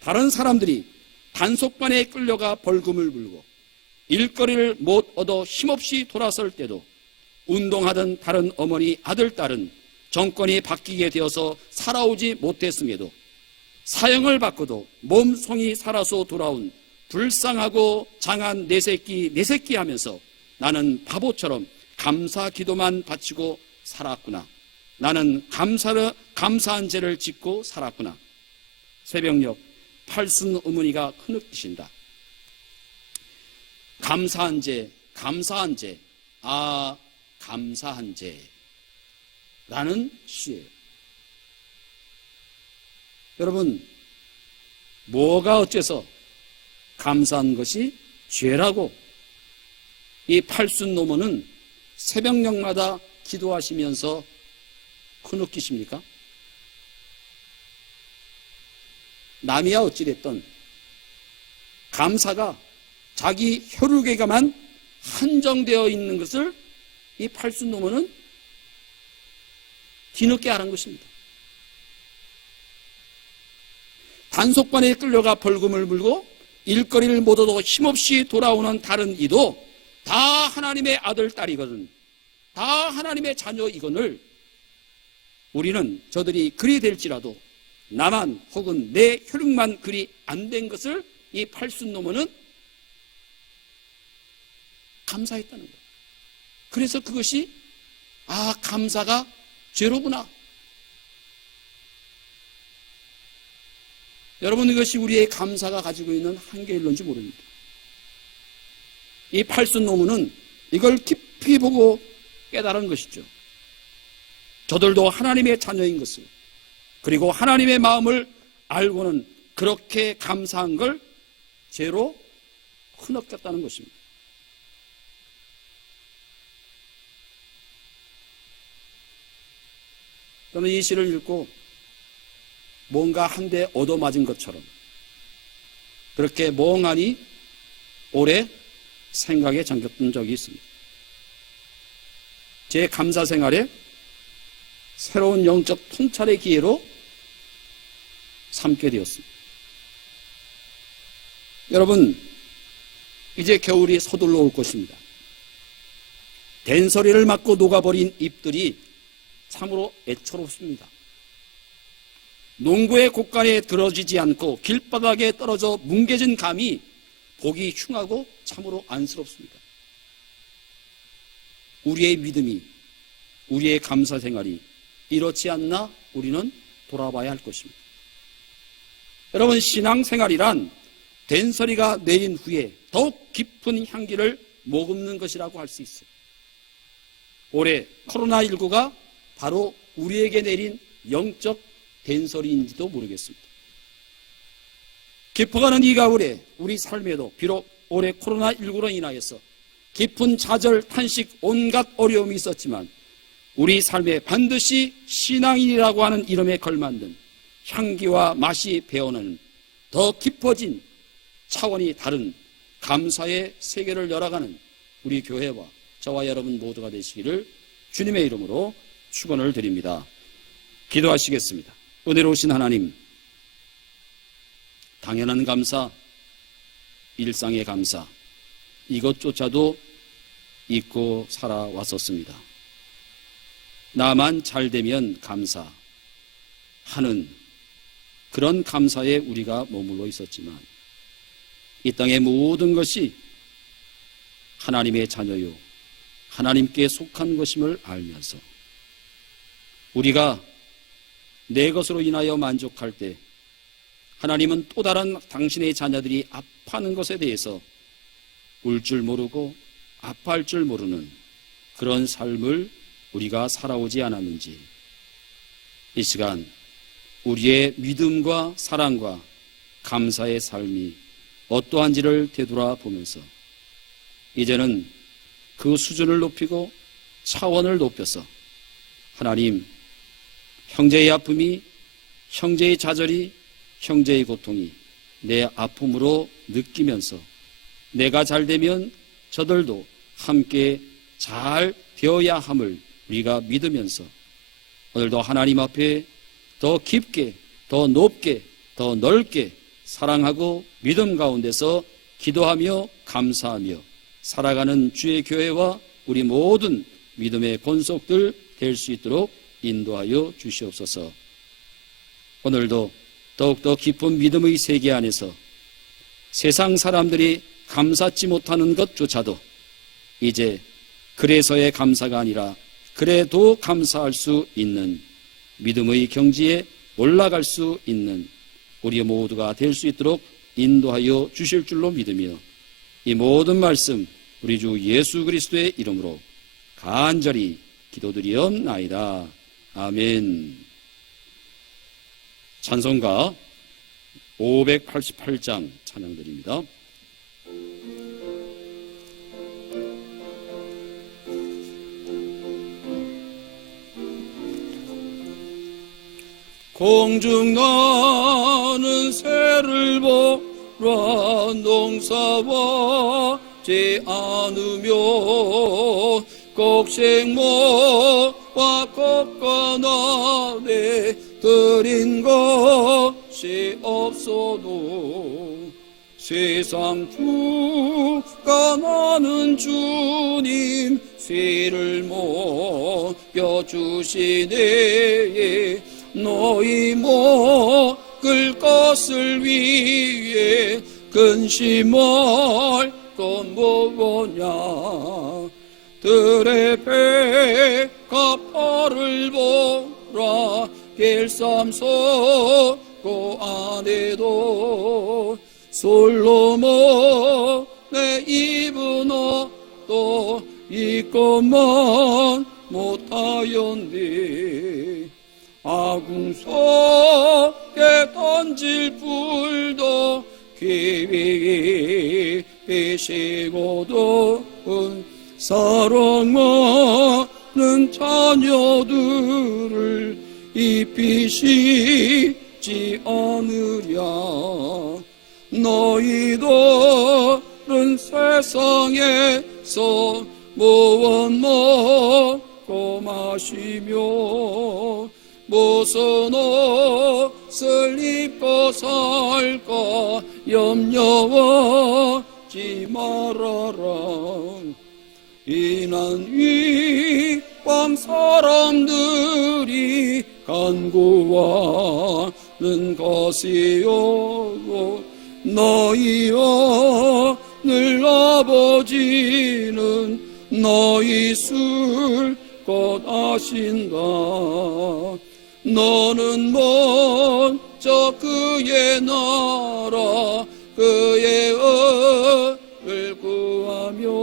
다른 사람들이 단속반에 끌려가 벌금을 물고 일거리를 못 얻어 힘없이 돌아설 때도 운동하던 다른 어머니 아들, 딸은 정권이 바뀌게 되어서 살아오지 못했음에도 사형을 받고도 몸송이 살아서 돌아온 불쌍하고 장한 내 새끼 하면서 나는 바보처럼 감사 기도만 바치고 살았구나. 나는 감사한 죄를 짓고 살았구나. 새벽녘 팔순 어머니가 흐느끼신다. 감사한 죄, 감사한 죄, 감사한 죄라는 시예요. 여러분, 뭐가 어째서 감사한 것이 죄라고 이 팔순 노모는 새벽녘마다 기도하시면서 흐느끼십니까? 남이야 어찌됐든 감사가 자기 혈육에게만 한정되어 있는 것을 이 팔순 노모는 뒤늦게 알은 것입니다. 단속반에 끌려가 벌금을 물고 일거리를 못 얻어 힘없이 돌아오는 다른 이도 다 하나님의 아들, 딸이거든. 다 하나님의 자녀이거늘 우리는 저들이 그리 될지라도 나만 혹은 내 혈육만 그리 안 된 것을 이 팔순 노모는 감사했다는 거예요. 그래서 그것이 감사가 죄로구나. 여러분, 이것이 우리의 감사가 가지고 있는 한계일런지 모릅니다. 이 팔순 노무는 이걸 깊이 보고 깨달은 것이죠. 저들도 하나님의 자녀인 것을, 그리고 하나님의 마음을 알고는 그렇게 감사한 걸 죄로 흐느꼈다는 것입니다. 저는 이 시를 읽고 뭔가 한 대 얻어맞은 것처럼 그렇게 멍하니 오래 생각에 잠겼던 적이 있습니다. 제 감사 생활에 새로운 영적 통찰의 기회로 삼게 되었습니다. 여러분, 이제 겨울이 서둘러 올 것입니다. 된소리를 맞고 녹아버린 잎들이 참으로 애처롭습니다. 농구의 곡간에 들어지지 않고 길바닥에 떨어져 뭉개진 감이 보기 흉하고 참으로 안쓰럽습니다. 우리의 믿음이, 우리의 감사 생활이 이렇지 않나 우리는 돌아봐야 할 것입니다. 여러분, 신앙생활이란 된소리가 내린 후에 더욱 깊은 향기를 머금는 것이라고 할 수 있어요. 올해 코로나19가 바로 우리에게 내린 영적 된소리인지도 모르겠습니다. 깊어가는 이 가을에 우리 삶에도 비록 올해 코로나19로 인하여서 깊은 좌절, 탄식, 온갖 어려움이 있었지만 우리 삶에 반드시 신앙인이라고 하는 이름에 걸맞는 향기와 맛이 배어나는 더 깊어진 차원이 다른 감사의 세계를 열어가는 우리 교회와 저와 여러분 모두가 되시기를 주님의 이름으로 축원을 드립니다. 기도하시겠습니다. 은혜로우신 하나님, 당연한 감사, 일상의 감사, 이것조차도 잊고 살아왔었습니다. 나만 잘 되면 감사하는 그런 감사에 우리가 머물러 있었지만 이 땅의 모든 것이 하나님의 자녀요, 하나님께 속한 것임을 알면서 우리가 내 것으로 인하여 만족할 때 하나님은 또 다른 당신의 자녀들이 아파하는 것에 대해서 울 줄 모르고 아파할 줄 모르는 그런 삶을 우리가 살아오지 않았는지 이 시간 우리의 믿음과 사랑과 감사의 삶이 어떠한지를 되돌아보면서 이제는 그 수준을 높이고 차원을 높여서 하나님, 형제의 아픔이, 형제의 좌절이, 형제의 고통이 내 아픔으로 느끼면서 내가 잘 되면 저들도 함께 잘 되어야 함을 우리가 믿으면서 오늘도 하나님 앞에 더 깊게, 더 높게, 더 넓게 사랑하고 믿음 가운데서 기도하며 감사하며 살아가는 주의 교회와 우리 모든 믿음의 권속들 될 수 있도록 인도하여 주시옵소서. 오늘도 더욱더 깊은 믿음의 세계 안에서 세상 사람들이 감사치 못하는 것조차도 이제 그래서의 감사가 아니라 그래도 감사할 수 있는 믿음의 경지에 올라갈 수 있는 우리 모두가 될 수 있도록 인도하여 주실 줄로 믿으며 이 모든 말씀 우리 주 예수 그리스도의 이름으로 간절히 기도드리옵나이다. 아멘. 찬송가 588장 찬양드립니다. 공중 나는 새를 보라 농사하지 않으며 곡식모와 곡간안에 들인 것이 없어도 세상 주가 나는 주님 씨를 먹여주시네. 너희 먹을 것을 위해 근심할 건 뭐냐. 들의 배가 벌을 보라. 길쌈속고 안에도 솔로몬의 입은 옷도 입고만 못하였네. 아궁 속에 던질 불도 기비시고도 사랑하는 자녀들을 입히시지 않으랴. 너희들은 세상에서 무엇 먹고 마시며 무슨 옷을 입고 살까 염려하지 말아라. 이난 이방 사람들이 간구와 것이요 너희여 늘 아버지는 너희 쓸 것 아신다. 너는 먼저 그의 나라 그의 의를 구하면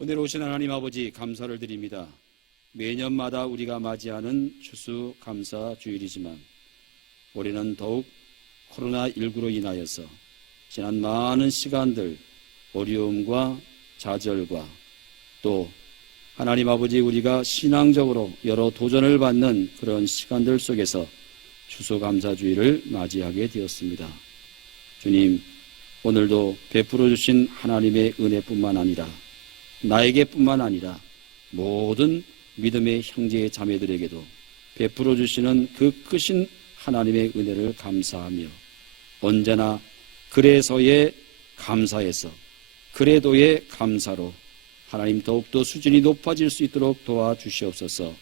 오늘 오신 하나님 아버지 감사를 드립니다. 매년마다 우리가 맞이하는 추수감사주일이지만 올해는 더욱 코로나19로 인하여서 지난 많은 시간들 어려움과 좌절과 또 하나님 아버지 우리가 신앙적으로 여러 도전을 받는 그런 시간들 속에서 추수감사주일을 맞이하게 되었습니다. 주님, 오늘도 베풀어 주신 하나님의 은혜뿐만 아니라 나에게뿐만 아니라 모든 믿음의 형제 자매들에게도 베풀어 주시는 그 크신 하나님의 은혜를 감사하며 언제나 그래서의 감사에서 그래도의 감사로 하나님 더욱더 수준이 높아질 수 있도록 도와주시옵소서.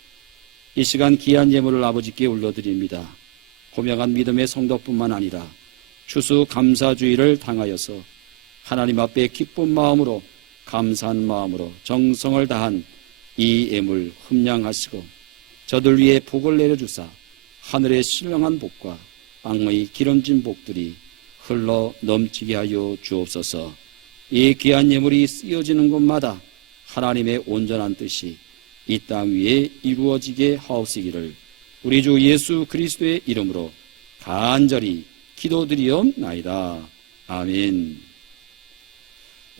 이 시간 귀한 예물을 아버지께 올려드립니다. 고명한 믿음의 성도뿐만 아니라 추수감사주의를 당하여서 하나님 앞에 기쁜 마음으로 감사한 마음으로 정성을 다한 이 예물 흠량하시고 저들 위에 복을 내려주사 하늘의 신령한 복과 땅의 기름진 복들이 흘러 넘치게 하여 주옵소서. 이 귀한 예물이 쓰여지는 곳마다 하나님의 온전한 뜻이 이 땅 위에 이루어지게 하옵시기를 우리 주 예수 그리스도의 이름으로 간절히 기도드리옵나이다. 아멘.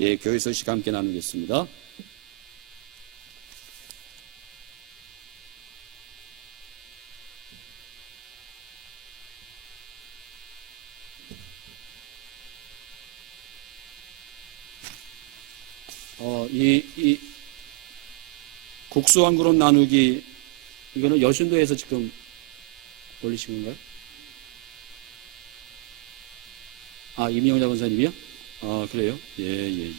예, 교회 소식 함께 나누겠습니다. 이 국수 한 그릇 나누기 이거는 여신도에서 지금 올리신 건가요? 아, 임영자 권사님이요? 아, 그래요? 예.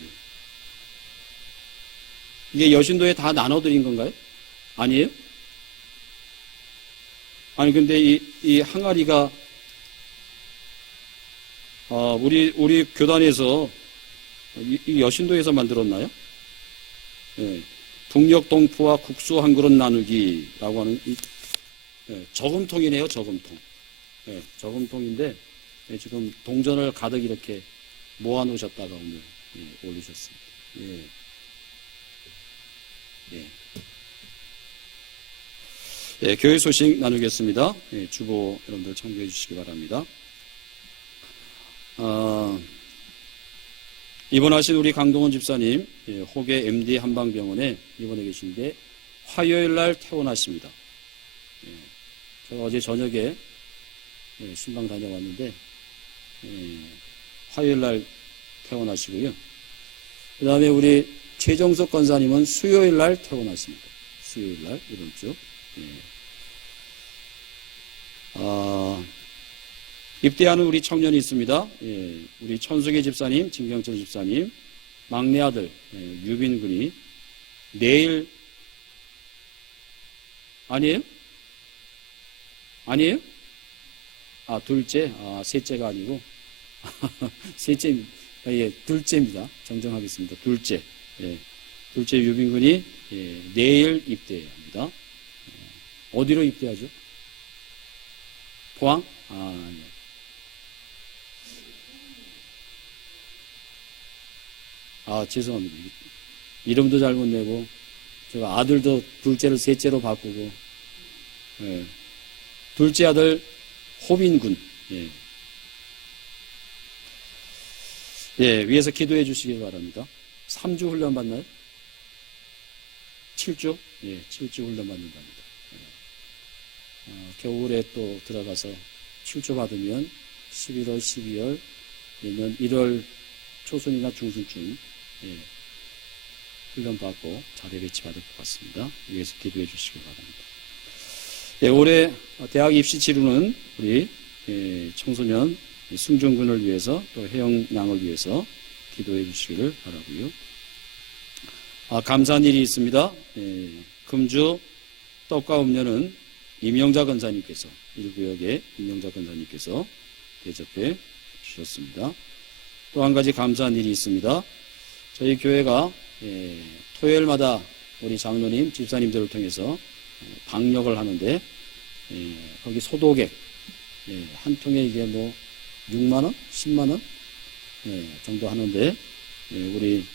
이게 여신도에 다 나눠드린 건가요? 아니에요? 아니, 근데 이 항아리가, 우리 교단에서, 이 여신도에서 만들었나요? 예. 북녘동포와 국수 한 그릇 나누기라고 하는, 저금통이네요, 저금통. 예, 저금통인데, 지금 동전을 가득 이렇게 모아 놓으셨다가 오늘 올리셨습니다. 교회 소식 나누겠습니다. 주보 여러분들 참고해 주시기 바랍니다. 입원하신 우리 강동원 집사님, 호계 MD 한방병원에 입원해 계신데 화요일 날 퇴원하십니다. 제가 어제 저녁에 순방 다녀왔는데 화요일 날 퇴원하시고요. 그 다음에 우리 최정석 권사님은 수요일 날 퇴원하십니다. 수요일 날, 이번 주. 입대하는 우리 청년이 있습니다. 우리 천숙의 집사님, 진경철 집사님, 막내 아들, 유빈군이 내일, 아니에요? 아, 둘째? 아, 셋째가 아니고. 셋째, 둘째입니다. 정정하겠습니다. 둘째. 둘째 유빈군이 내일 입대합니다. 어디로 입대하죠? 포항? 아, 네. 아, 죄송합니다. 이름도 잘못 내고, 제가 아들도 둘째를 셋째로 바꾸고, 둘째 아들 호빈군. 위에서 기도해 주시길 바랍니다. 3주 훈련 받나요? 7주? 7주 훈련 받는답니다. 겨울에 또 들어가서 출조받으면 11월, 12월, 내년 1월 초순이나 중순쯤 훈련받고 자대 배치받을 것 같습니다. 위해서 기도해 주시기 바랍니다. 올해 대학 입시 치르는 우리 청소년 승준군을 위해서 또 혜영양을 위해서 기도해 주시기를 바라고요. 감사한 일이 있습니다. 금주 떡과 음료는 임영자 권사님께서 1구역에 임영자 권사님께서 대접해 주셨습니다. 또 한 가지 감사한 일이 있습니다. 저희 교회가 토요일마다 우리 장로님, 집사님들을 통해서 방역을 하는데 거기 소독액 한 통에 이게 뭐 6만 원, 10만 원 정도 하는데 우리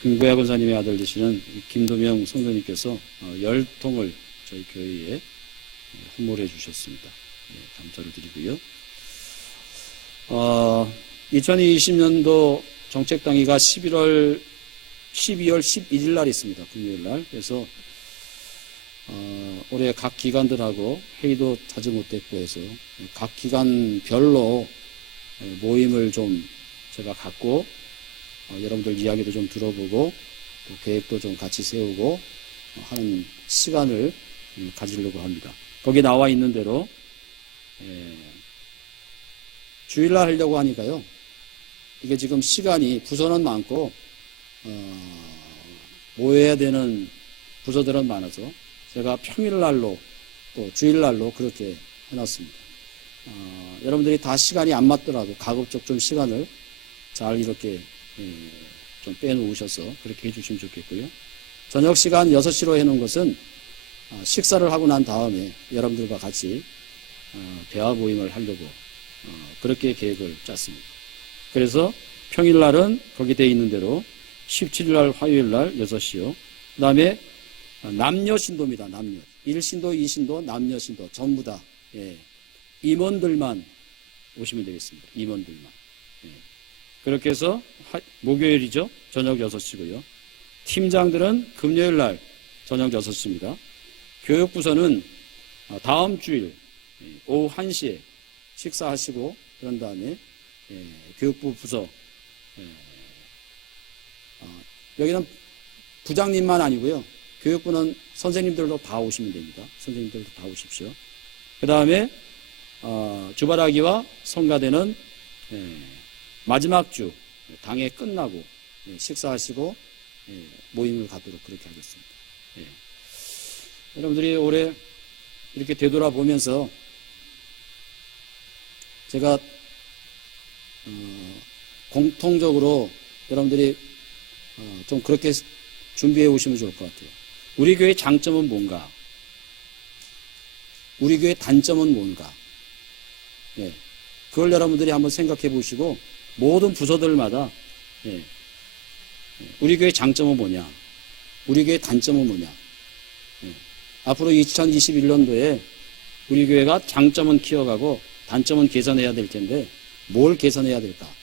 금고야 권사님의 아들 되시는 김도명 성도님께서 10통을 저희 교회에 헌물해 주셨습니다. 감사를 드리고요. 2020년도 정책당의가 12월 11일 날 있습니다. 금요일 날. 그래서 올해 각 기관들하고 회의도 자주 못했고 해서 각 기관별로 모임을 좀 제가 갖고 여러분들 이야기도 좀 들어보고 또 계획도 좀 같이 세우고 하는 시간을 가지려고 합니다. 거기 나와 있는 대로 주일날 하려고 하니까요. 이게 지금 시간이 부서는 많고 모여야 되는 부서들은 많아서 제가 평일날로 또 주일날로 그렇게 해놨습니다. 여러분들이 다 시간이 안 맞더라도 가급적 좀 시간을 잘 이렇게 좀 빼놓으셔서 그렇게 해주시면 좋겠고요. 저녁 시간 6시로 해놓은 것은 식사를 하고 난 다음에 여러분들과 같이 대화 모임을 하려고 그렇게 계획을 짰습니다. 그래서 평일날은 거기 돼 있는 대로 17일날 화요일날 6시요. 그 다음에 남녀 신도입니다. 남녀. 1신도, 2신도, 남녀 신도 전부 다 임원들만 오시면 되겠습니다. 임원들만. 그렇게 해서 목요일이죠. 저녁 6시고요. 팀장들은 금요일날 저녁 6시입니다. 교육부서는 다음 주일 오후 1시에 식사하시고 그런 다음에 교육부 부서 여기는 부장님만 아니고요. 교육부는 선생님들도 다 오시면 됩니다. 선생님들도 다 오십시오. 그 다음에 주바라기와 성가대는 마지막 주 당회 끝나고 식사하시고 모임을 갖도록 그렇게 하겠습니다. 여러분들이 올해 이렇게 되돌아보면서 제가 공통적으로 여러분들이 좀 그렇게 준비해 오시면 좋을 것 같아요. 우리 교회의 장점은 뭔가? 우리 교회의 단점은 뭔가? 그걸 여러분들이 한번 생각해 보시고 모든 부서들마다 우리 교회의 장점은 뭐냐? 우리 교회의 단점은 뭐냐? 앞으로 2021년도에 우리 교회가 장점은 키워가고 단점은 개선해야 될 텐데 뭘 개선해야 될까?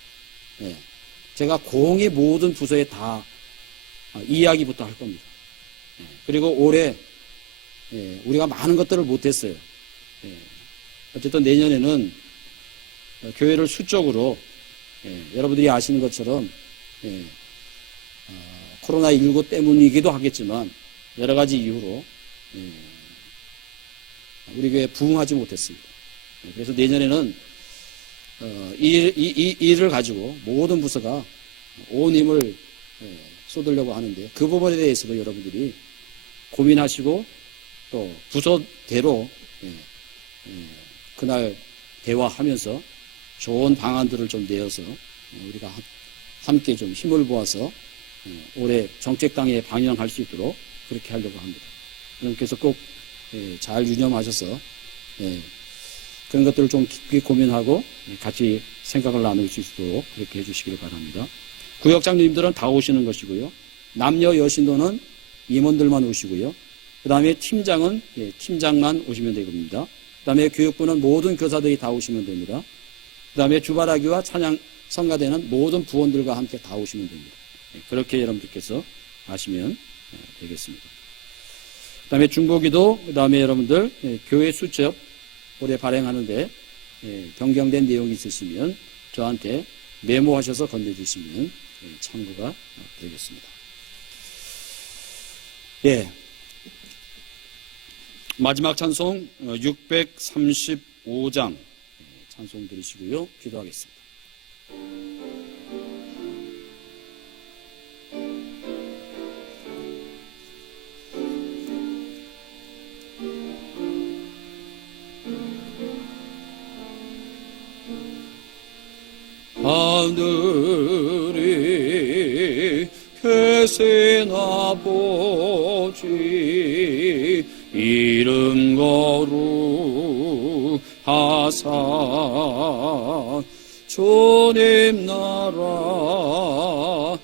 제가 공히 모든 부서에 다 이야기부터 할 겁니다. 그리고 올해 우리가 많은 것들을 못했어요. 어쨌든 내년에는 교회를 수적으로 여러분들이 아시는 것처럼 코로나19 때문이기도 하겠지만 여러 가지 이유로 우리 교회 부흥하지 못했습니다. 그래서 내년에는 이 일을 가지고 모든 부서가 온 힘을 쏟으려고 하는데 그 부분에 대해서도 여러분들이 고민하시고 또 부서대로 그날 대화하면서 좋은 방안들을 좀 내어서 우리가 함께 좀 힘을 모아서 올해 정책당에 방영할 수 있도록 그렇게 하려고 합니다. 그래서 꼭 잘 유념하셔서 그런 것들을 좀 깊이 고민하고 같이 생각을 나눌 수 있도록 그렇게 해주시기를 바랍니다. 구역장님들은 다 오시는 것이고요. 남녀 여신도는 임원들만 오시고요. 그 다음에 팀장은 팀장만 오시면 되겁니다. 그 다음에 교육부는 모든 교사들이 다 오시면 됩니다. 그 다음에 주바라기와 찬양 성가대는 모든 부원들과 함께 다 오시면 됩니다. 그렇게 여러분들께서 하시면 되겠습니다. 그다음에 중보기도, 그다음에 여러분들 교회 수첩 올해 발행하는데 변경된 내용이 있으시면 저한테 메모하셔서 건네주시면 참고가 되겠습니다. 예. 마지막 찬송 635장 찬송 드리시고요. 기도하겠습니다. 하늘이 계세나 보지 이름 거룩하사 주님 나라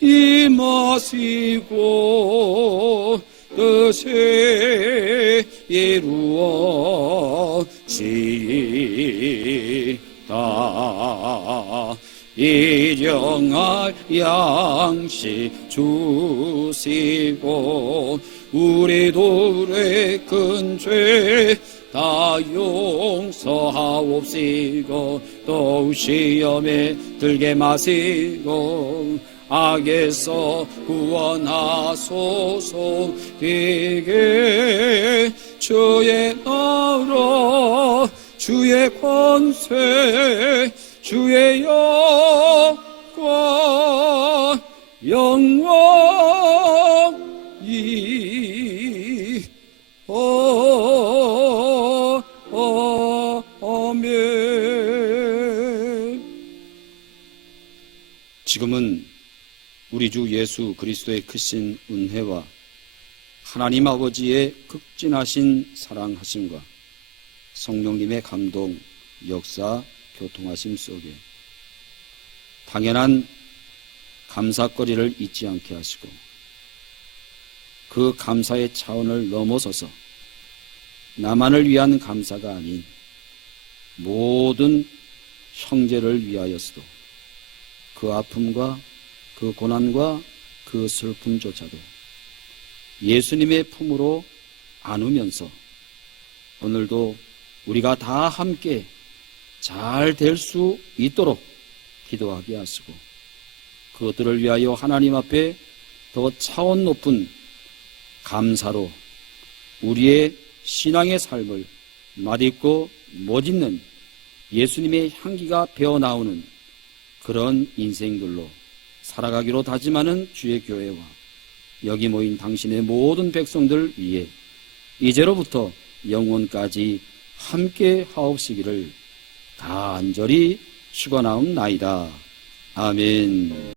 임하시고 뜻에 이루어지이다. 일용할 양식 주시고 우리 둘의 큰 죄 다 용서하옵시고 또 시험에 들게 마시고 악에서 구원하소서. 이게 주의 나라 주의 권세 주의 영광이 아멘. 지금은 우리 주 예수 그리스도의 크신 은혜와 하나님 아버지의 극진하신 사랑하심과 성령님의 감동, 역사, 교통하심 속에 당연한 감사거리를 잊지 않게 하시고 그 감사의 차원을 넘어서서 나만을 위한 감사가 아닌 모든 형제를 위하여서도 그 아픔과 그 고난과 그 슬픔조차도 예수님의 품으로 안으면서 오늘도 우리가 다 함께 잘 될 수 있도록 기도하게 하시고 그것들을 위하여 하나님 앞에 더 차원 높은 감사로 우리의 신앙의 삶을 맛있고 멋있는 예수님의 향기가 배어나오는 그런 인생들로 살아가기로 다짐하는 주의 교회와 여기 모인 당신의 모든 백성들 위해 이제로부터 영원까지 함께 하옵시기를 간절히 축원하옵나이다. 아멘.